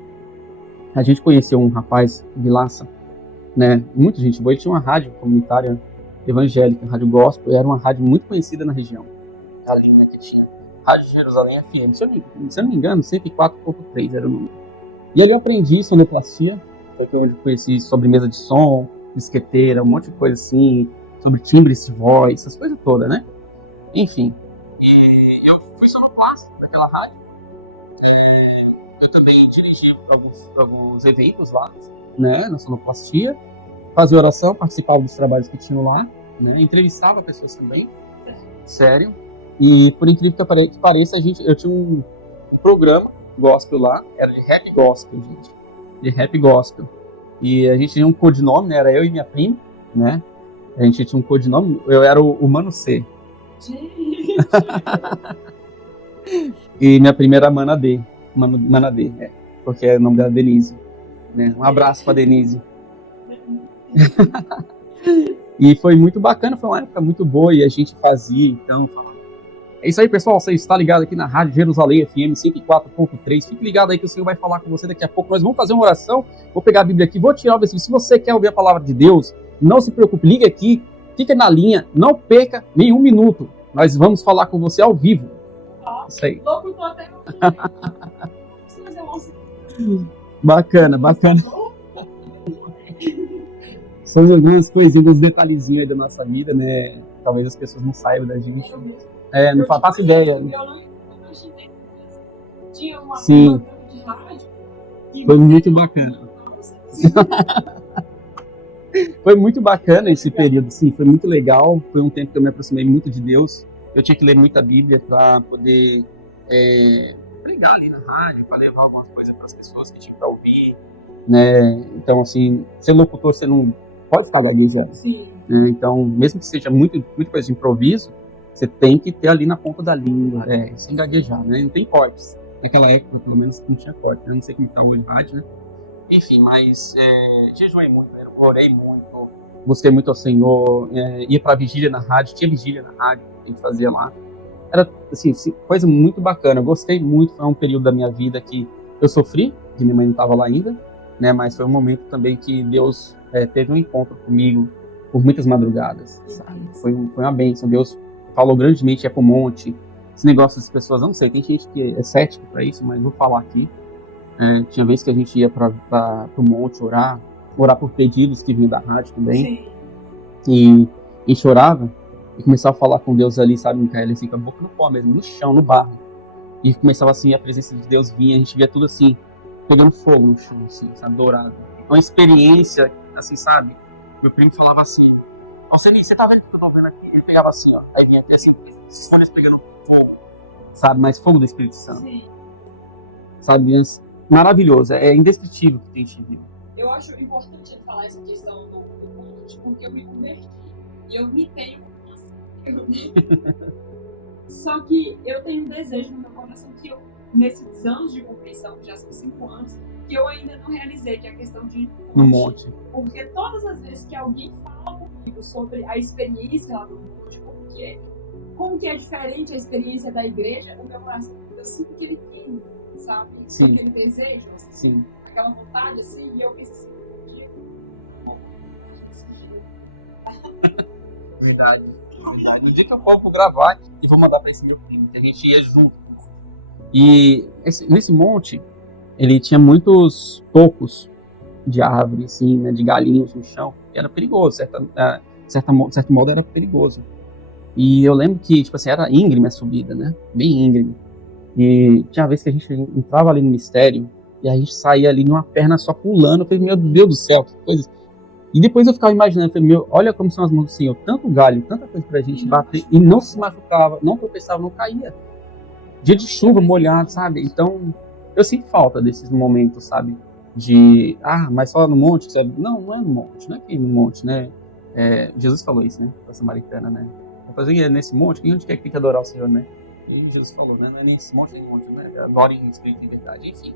A gente conheceu um rapaz de Laça, né? Muita gente boa. Ele tinha uma rádio comunitária evangélica, rádio gospel, e era uma rádio muito conhecida na região. Ali, né, que tinha Rádio Jerusalém FM. Se eu não me engano, 104.3 era o número. E ali eu aprendi sonoplastia, foi que eu conheci sobre mesa de som, disqueteira, um monte de coisa assim, sobre timbres de voz, essas coisas todas, né? Enfim. E eu fui sonoplasta naquela rádio. Eu também dirigi alguns eventos lá, né, na sonoplastia, fazia oração, participava dos trabalhos que tinham lá, né, entrevistava pessoas também, sério. E por incrível que pareça, eu tinha um programa gospel lá, era de rap gospel, gente. De rap gospel. E a gente tinha um codinome, né? Era eu e minha prima, né? A gente tinha um codinome, eu era o Mano C. Gente! E minha prima era Mana D. Mana D, porque o nome dela é Denise. Né? Um abraço pra Denise. E foi muito bacana, foi uma época muito boa e a gente fazia, então, é isso aí, pessoal. Você está ligado aqui na Rádio Jerusalém FM 104.3. Fique ligado aí que o Senhor vai falar com você daqui a pouco. Nós vamos fazer uma oração. Vou pegar a Bíblia aqui, vou tirar o versículo. Se você quer ouvir a palavra de Deus, não se preocupe, liga aqui, fica na linha, não perca nenhum minuto. Nós vamos falar com você ao vivo. Isso aí. Bacana. São algumas coisinhas, alguns detalhezinhos aí da nossa vida, né? Talvez as pessoas não saibam da gente. Não faço ideia. Eu não imaginei que tinha uma Sim. De rádio. Foi muito bacana. Foi muito bacana esse período, sim, foi muito legal. Foi um tempo que eu me aproximei muito de Deus. Eu tinha que ler muita Bíblia para poder pregar ali na rádio, para levar algumas coisas para as pessoas que tinham para ouvir, né? Então, assim, ser locutor, você não pode ficar lá 2 anos. Sim. Então, mesmo que seja muita coisa de improviso, você tem que ter ali na ponta da língua, sem gaguejar, né? Não tem cortes. Naquela época, pelo menos, não tinha corte. Eu não sei como está hoje a rádio, né? Enfim, mas jejuei muito, orei muito, busquei muito ao Senhor, ia pra vigília na rádio, tinha vigília na rádio que a gente fazia lá. Era, assim, coisa muito bacana, eu gostei muito, foi um período da minha vida que eu sofri, que minha mãe não estava lá ainda, né, mas foi um momento também que Deus teve um encontro comigo por muitas madrugadas, sabe? Foi uma bênção, Deus falou grandemente, pro monte, esse negócio das pessoas, eu não sei, tem gente que é cético para isso, mas vou falar aqui. Tinha vezes que a gente ia para o monte orar por pedidos que vinham da rádio também. Sim. E a gente orava e começava a falar com Deus ali, sabe, Micaela, assim, com a boca no pó mesmo, no chão, no barro. E começava assim, a presença de Deus vinha, a gente via tudo assim, pegando fogo no chão, assim, sabe, dourado. Uma experiência, assim, sabe, meu primo falava assim, Alceni, você tá vendo o que eu tô vendo aqui? Ele pegava assim, ó, aí vinha até assim, folhas pegando fogo, sabe, mas fogo do Espírito Santo. Sim. Sabe, maravilhoso, é indescritível o que a gente viu. Eu acho importante ele falar essa questão do monte, porque eu me converti e eu me tenho só que eu tenho um desejo no meu coração que eu, nesses anos de conversão, que já são 5 anos, que eu ainda não realizei, que é a questão de no monte. Porque todas as vezes que alguém fala comigo sobre a experiência lá no monte, como que é diferente a experiência da igreja, o meu coração, eu sinto que ele tem, sabe? Sim. Aquele desejo, assim, sim. Aquela vontade, assim, e eu penso assim, Verdade. No dia que eu vou gravar e vou mandar pra esse meu primo, que a gente ia junto. E nesse monte, ele tinha muitos tocos de árvore, assim, né, de galinhos no chão. E era perigoso, certo modo era perigoso. E eu lembro que, tipo assim, era íngreme a subida, né? Bem íngreme. E tinha uma vez que a gente entrava ali no mistério e a gente saía ali numa perna só pulando. Eu falei, meu Deus do céu, que coisa. E depois eu ficava imaginando, eu falei, meu, olha como são as mãos do Senhor, tanto galho, tanta coisa pra gente bater, e não se machucava, não tropeçava, não caía. Dia de chuva, molhado, sabe? Então, eu sinto falta desses momentos, sabe? De, mas só no monte, sabe? Não, não é no monte, não é aqui no monte, né? Jesus falou isso, né? Pra Samaritana, né? Eu falei, nesse monte, onde quer que tem que adorar o Senhor, né? E Jesus falou, né? Não é nesse monte, nem monte, né? Adore em espírito e verdade, enfim.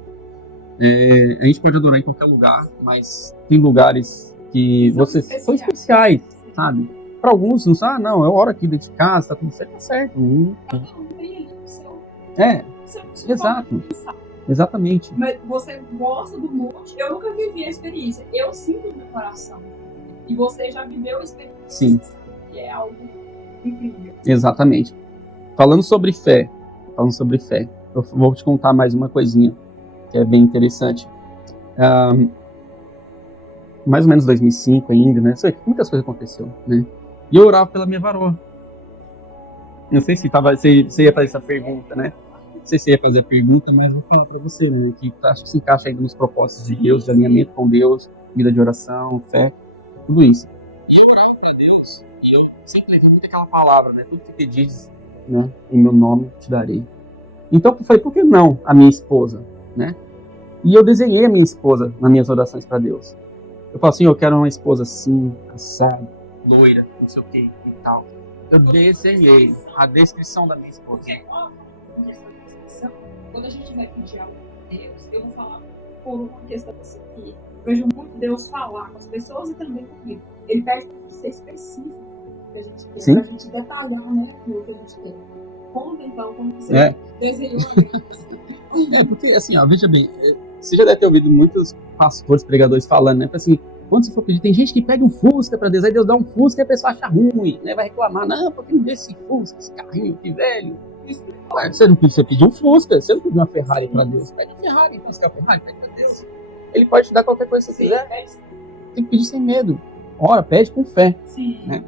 A gente pode adorar em qualquer lugar, mas tem lugares que são especiais, sabe? Para alguns, não sabe, não, eu oro aqui dentro de casa, tá tudo certo, tá certo. Exato. Exatamente. Mas você gosta do monte, eu nunca vivi a experiência, eu sinto no meu coração. E você já viveu a experiência. Sim. Que é algo incrível. Exatamente. Falando sobre fé, eu vou te contar mais uma coisinha que é bem interessante. Mais ou menos 2005 ainda, né? Muitas coisas aconteceram, né? E eu orava pela minha varoa. Não sei se você ia fazer essa pergunta, né? Não sei se você ia fazer a pergunta, mas vou falar para você, né? Que acho que se encaixa ainda nos propósitos de Deus, de alinhamento com Deus, vida de oração, fé, tudo isso. E eu orava para Deus, e eu sempre levei muito aquela palavra, né? Tudo que pedires, né? Em meu nome te darei. Então, eu falei, por que não a minha esposa, né? E eu desenhei a minha esposa nas minhas orações para Deus. Eu falo assim, eu quero uma esposa assim, assada, loira, não sei o que e tal. Eu desenhei a descrição da minha esposa. Quando a gente vai pedir algo a Deus, eu vou falar por uma questão assim, que eu vejo muito Deus falar com as pessoas e também comigo. Ele pede para ser específico, pra gente detalhar, né, aquilo que a gente tem. Conta então como você desenhou. Porque assim, veja bem, você já deve ter ouvido muitos pastores, pregadores falando, né? Assim, quando você for pedir, tem gente que pede um Fusca para Deus, aí Deus dá um Fusca e a pessoa acha ruim, né? Vai reclamar, não, porque não deu esse Fusca, esse carrinho, que velho. Você pediu um Fusca, você não pediu uma Ferrari para Deus. Pede uma Ferrari, então você quer uma Ferrari? Pede para Deus. Ele pode te dar qualquer coisa que você quiser. Tem que pedir sem medo. Ora, pede com fé. Né?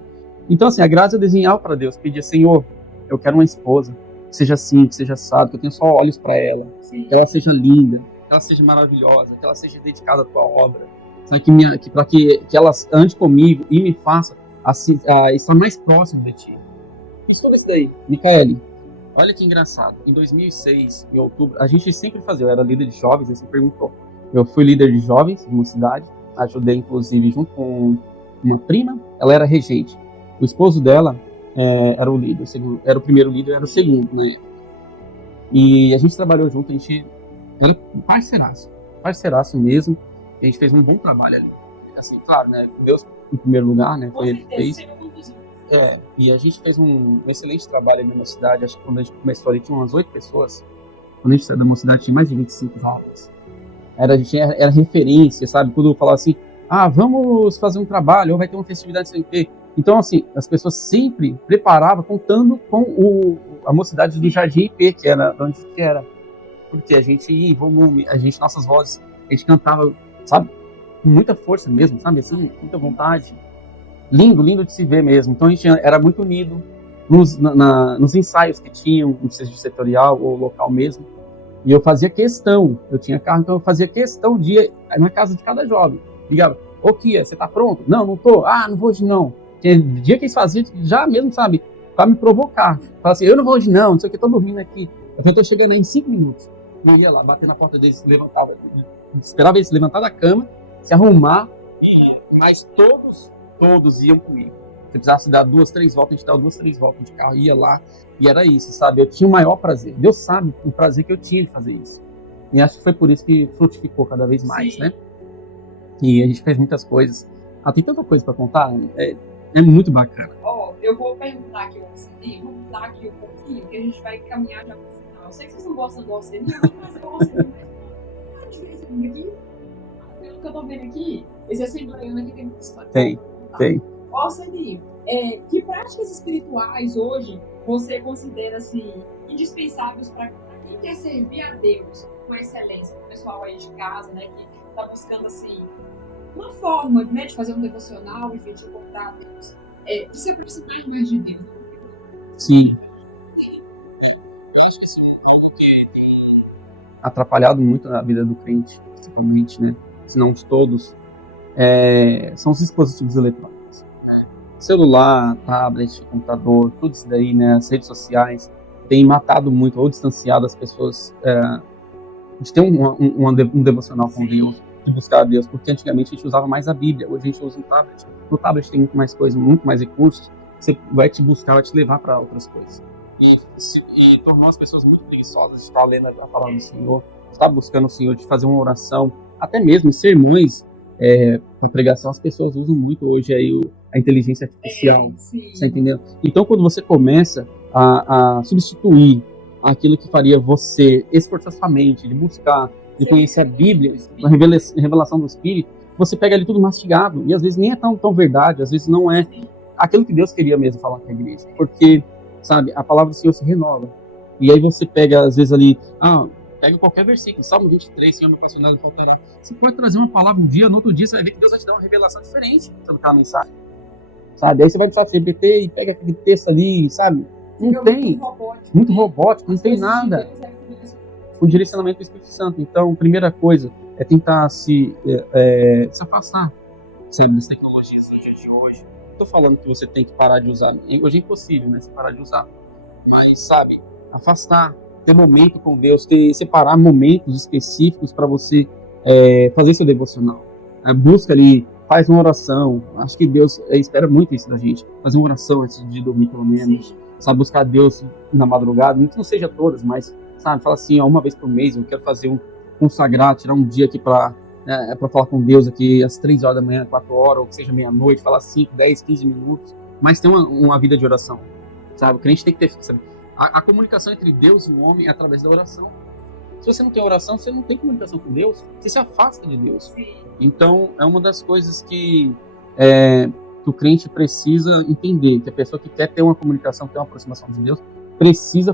Então, assim, a graça é desenhar para Deus, pedir, Senhor, eu quero uma esposa, que seja assim, que seja assado, que eu tenha só olhos para ela, que ela seja linda, que ela seja maravilhosa, que ela seja dedicada à tua obra, sabe? Para que ela ande comigo e me faça assim, estar mais próximo de ti. Tudo isso daí. Micaele, olha que engraçado, em 2006, em outubro, a gente sempre fazia, eu era líder de jovens, você perguntou, eu fui líder de jovens de uma cidade, ajudei inclusive junto com uma prima, ela era regente, o esposo dela era o líder, era o primeiro líder, era o segundo na época. E a gente trabalhou junto, a gente era parceiraço mesmo, e a gente fez um bom trabalho ali. Assim, claro, né, Deus em primeiro lugar, né, foi ele que fez. E a gente fez um excelente trabalho ali na cidade, acho que quando a gente começou ali tinha umas 8 pessoas, quando a gente saiu da mocidade tinha mais de 25 jovens. Era referência, sabe, quando eu falava assim, vamos fazer um trabalho, ou vai ter uma festividade sem ter. Então, assim, as pessoas sempre preparavam contando com a mocidade do Jardim IP, que era onde a gente era. Porque a gente ia em volume, nossas vozes, a gente cantava, sabe, com muita força mesmo, sabe, assim, muita vontade. Lindo de se ver mesmo. Então a gente era muito unido nos ensaios que tinham, não sei se setorial ou local mesmo. E eu fazia questão, eu tinha carro, então eu fazia questão de ir na casa de cada jovem. Ligava, ô Kia, você tá pronto? Não tô. Não vou hoje não. Tinha dia que eles faziam já mesmo, sabe, pra me provocar. Falava assim, eu não vou hoje não sei o que, tô dormindo aqui. Eu tô chegando aí em 5 minutos. Eu ia lá, bater na porta deles, levantava, esperava eles levantar da cama, se arrumar, mas todos iam comigo. Se precisasse dar 2, 3 voltas, a gente dava 2, 3 voltas de carro, ia lá, e era isso, sabe? Eu tinha o maior prazer. Deus sabe o prazer que eu tinha de fazer isso. E acho que foi por isso que frutificou cada vez mais, né? E a gente fez muitas coisas. Tem tanta coisa para contar, é muito bacana. Eu vou perguntar aqui ao OCD, vou mudar aqui um pouquinho, que a gente vai caminhar já pro final. Eu sei que vocês não gostam do OCD, mas eu gosto muito. Pelo que eu tô vendo aqui, esse assembleiano aqui tem muita história. Tem. OCD, que práticas espirituais hoje você considera assim, indispensáveis para quem quer servir a Deus com excelência? O pessoal aí de casa, né, que está buscando assim, uma forma, né, de fazer um devocional, enfim, de encontrar a Deus, de se aproximar mais de Deus. Sim. Eu acho que isso é algo que tem atrapalhado muito na vida do crente, principalmente, né? Se não de todos. são os dispositivos eletrônicos. Celular, tablet, computador, tudo isso daí, né? As redes sociais têm matado muito ou distanciado as pessoas de ter um devocional com Deus, de buscar a Deus, porque antigamente a gente usava mais a Bíblia, hoje a gente usa um tablet. No tablet tem muito mais coisas, muito mais recursos, você vai te buscar, vai te levar para outras coisas. E tornou as pessoas muito preguiçosas de estar lendo a palavra do Senhor, de estar buscando o Senhor, de fazer uma oração, até mesmo em sermões, para pregação, as pessoas usam muito hoje aí a inteligência artificial, você tá entendendo? Então, quando você começa a substituir aquilo que faria você esforçar sua mente, de buscar, de conhecer a Bíblia, a revelação do Espírito, você pega ali tudo mastigado, e às vezes nem é tão verdade, às vezes não é aquilo que Deus queria mesmo falar com a igreja, porque, sabe, a palavra do Senhor se renova, e aí você pega, às vezes ali, pega qualquer versículo, Salmo 23, Senhor, meu pastor, nada faltará. Você pode trazer uma palavra um dia, no outro dia você vai ver que Deus vai te dar uma revelação diferente sobre aquela mensagem, sabe, aí você vai no chat GPT e pega aquele texto ali, sabe, não tem, muito robótico, não tem nada. O direcionamento do Espírito Santo. Então, a primeira coisa é tentar se afastar, sabe, das tecnologias do dia de hoje. Não estou falando que você tem que parar de usar. Hoje é impossível, né, você parar de usar. Mas, sabe, afastar, ter momento com Deus, separar momentos específicos para você fazer seu devocional. Busca ali, faz uma oração. Acho que Deus espera muito isso da gente. Fazer uma oração antes de dormir, pelo menos. Sabe, buscar Deus na madrugada, que não seja todas, mas, sabe, fala assim, uma vez por mês eu quero fazer consagrar, tirar um dia aqui para falar com Deus aqui às 3 horas da manhã, 4 horas, ou que seja meia-noite, falar 5, 10, 15 minutos, mas ter uma vida de oração, sabe, o crente tem que ter, sabe, a comunicação entre Deus e o homem é através da oração. Se você não tem oração, você não tem comunicação com Deus, você se afasta de Deus. Então, é uma das coisas que o crente precisa entender, que a pessoa que quer ter uma comunicação, ter uma aproximação de Deus, precisa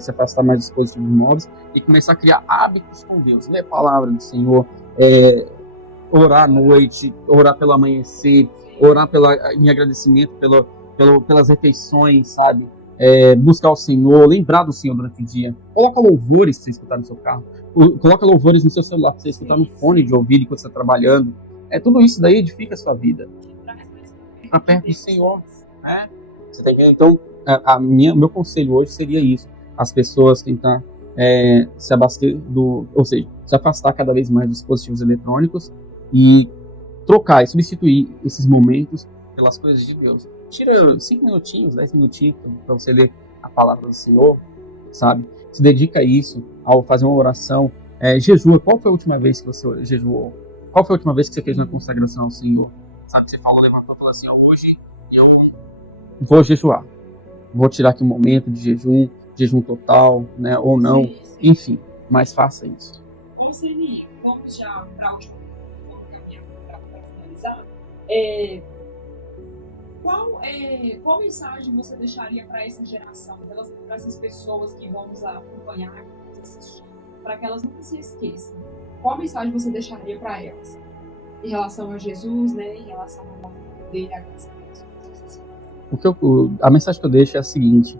se afastar mais dos dispositivos móveis e começar a criar hábitos com Deus, ler a palavra do Senhor, orar à noite, orar pelo amanhecer, orar em agradecimento pelas refeições, sabe? Buscar o Senhor, lembrar do Senhor durante o dia. Coloca louvores para você escutar no seu carro, coloca louvores no seu celular para você escutar no fone de ouvido enquanto você está trabalhando. Tudo isso daí edifica a sua vida. Para perto do Senhor, né? Você tá entendendo? Então, meu conselho hoje seria isso: as pessoas tentar se abastecer ou seja, se afastar cada vez mais dos dispositivos eletrônicos e trocar e substituir esses momentos pelas coisas de Deus. Tira 5 minutinhos, 10 minutinhos para você ler a palavra do Senhor, sabe? Se dedica a isso, ao fazer uma oração. Jejua. Qual foi a última vez que você jejuou? Qual foi a última vez que você fez uma consagração ao Senhor? Sabe, você levantou e falou assim, hoje eu vou jejuar. Vou tirar aqui um momento de jejum total, né, ou não. Sim. Enfim, mas faça isso. E Ceni, vamos já para a última pergunta para finalizar. Qual mensagem você deixaria para essa geração, para essas pessoas que vão nos acompanhar, que vão nos assistir, para que elas nunca se esqueçam? Qual mensagem você deixaria para elas? Em relação a Jesus, né? Em relação ao nome dele, a graça a mensagem que eu deixo é a seguinte: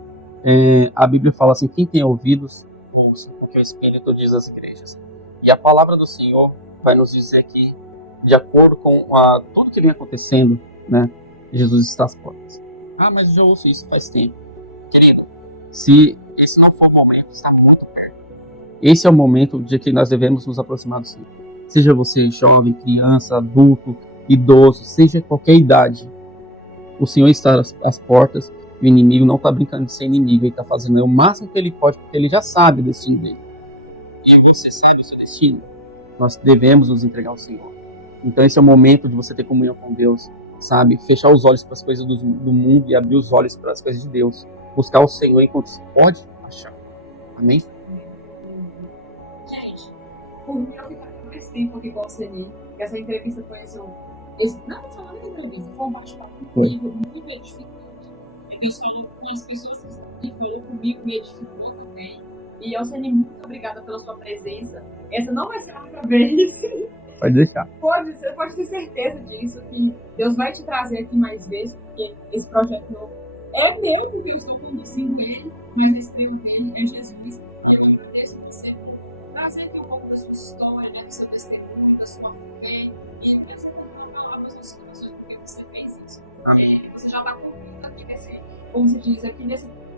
a Bíblia fala assim, quem tem ouvidos, ouça o que o Espírito diz às igrejas. E a palavra do Senhor vai nos dizer que, de acordo com tudo que vem acontecendo, né, Jesus está às portas. Mas eu já ouço isso faz tempo. Querida, se esse não for o momento, está muito perto. Esse é o momento de que nós devemos nos aproximar do Senhor. Seja você jovem, criança, adulto, idoso, seja qualquer idade, o Senhor está às portas e o inimigo não está brincando de ser inimigo, ele está fazendo o máximo que ele pode, porque ele já sabe o destino dele. E você sabe o seu destino. Nós devemos nos entregar ao Senhor. Então esse é o momento de você ter comunhão com Deus, sabe? Fechar os olhos para as coisas do mundo e abrir os olhos para as coisas de Deus. Buscar o Senhor enquanto se pode achar. Amém? Gente, por mim eu ficaria mais tempo aqui com você, que essa entrevista foi assim, não vou falar da entrevista, foi um bate-papo incrível, muito edificante. Isso com as pessoas que estão aqui, falou comigo, me edificou também. E Alceni, muito obrigada pela sua presença. Essa não vai ser a única vez. Pode deixar. Você pode ter certeza disso, que Deus vai te trazer aqui mais vezes, porque esse projeto novo é meu, porque eu estou conduzindo ele, mas a estrela dele é Jesus. E eu agradeço você por trazer aqui um pouco da sua história, né, do seu testemunho, da sua fé, e mesmo você já está cumprindo aqui como se diz, aqui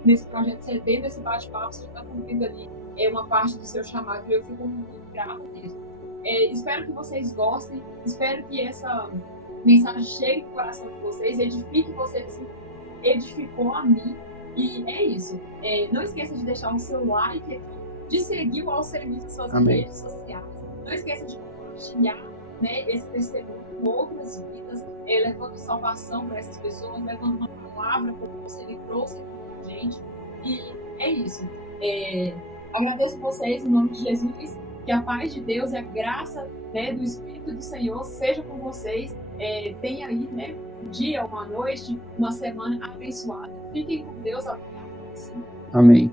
nesse projeto CD, nesse bate-papo, você já está cumprindo ali uma parte do seu chamado, e eu fico muito grata mesmo. Espero que vocês gostem, espero que essa mensagem chegue no coração de vocês, edifique vocês assim, edificou a mim, e é isso. Não esqueça de deixar o seu like aqui, de seguir o Alcemir nas suas redes sociais, não esqueça de compartilhar, né, esse testemunho com outras vidas, levando salvação para essas pessoas, levando uma palavra como você lhe trouxe aqui pra gente, e é isso. Agradeço vocês em nome de Jesus, que a paz de Deus e a graça, né, do Espírito do Senhor seja com vocês. Tenha aí, né, um dia, uma noite, uma semana abençoada. Fiquem com Deus. Até a próxima. Amém.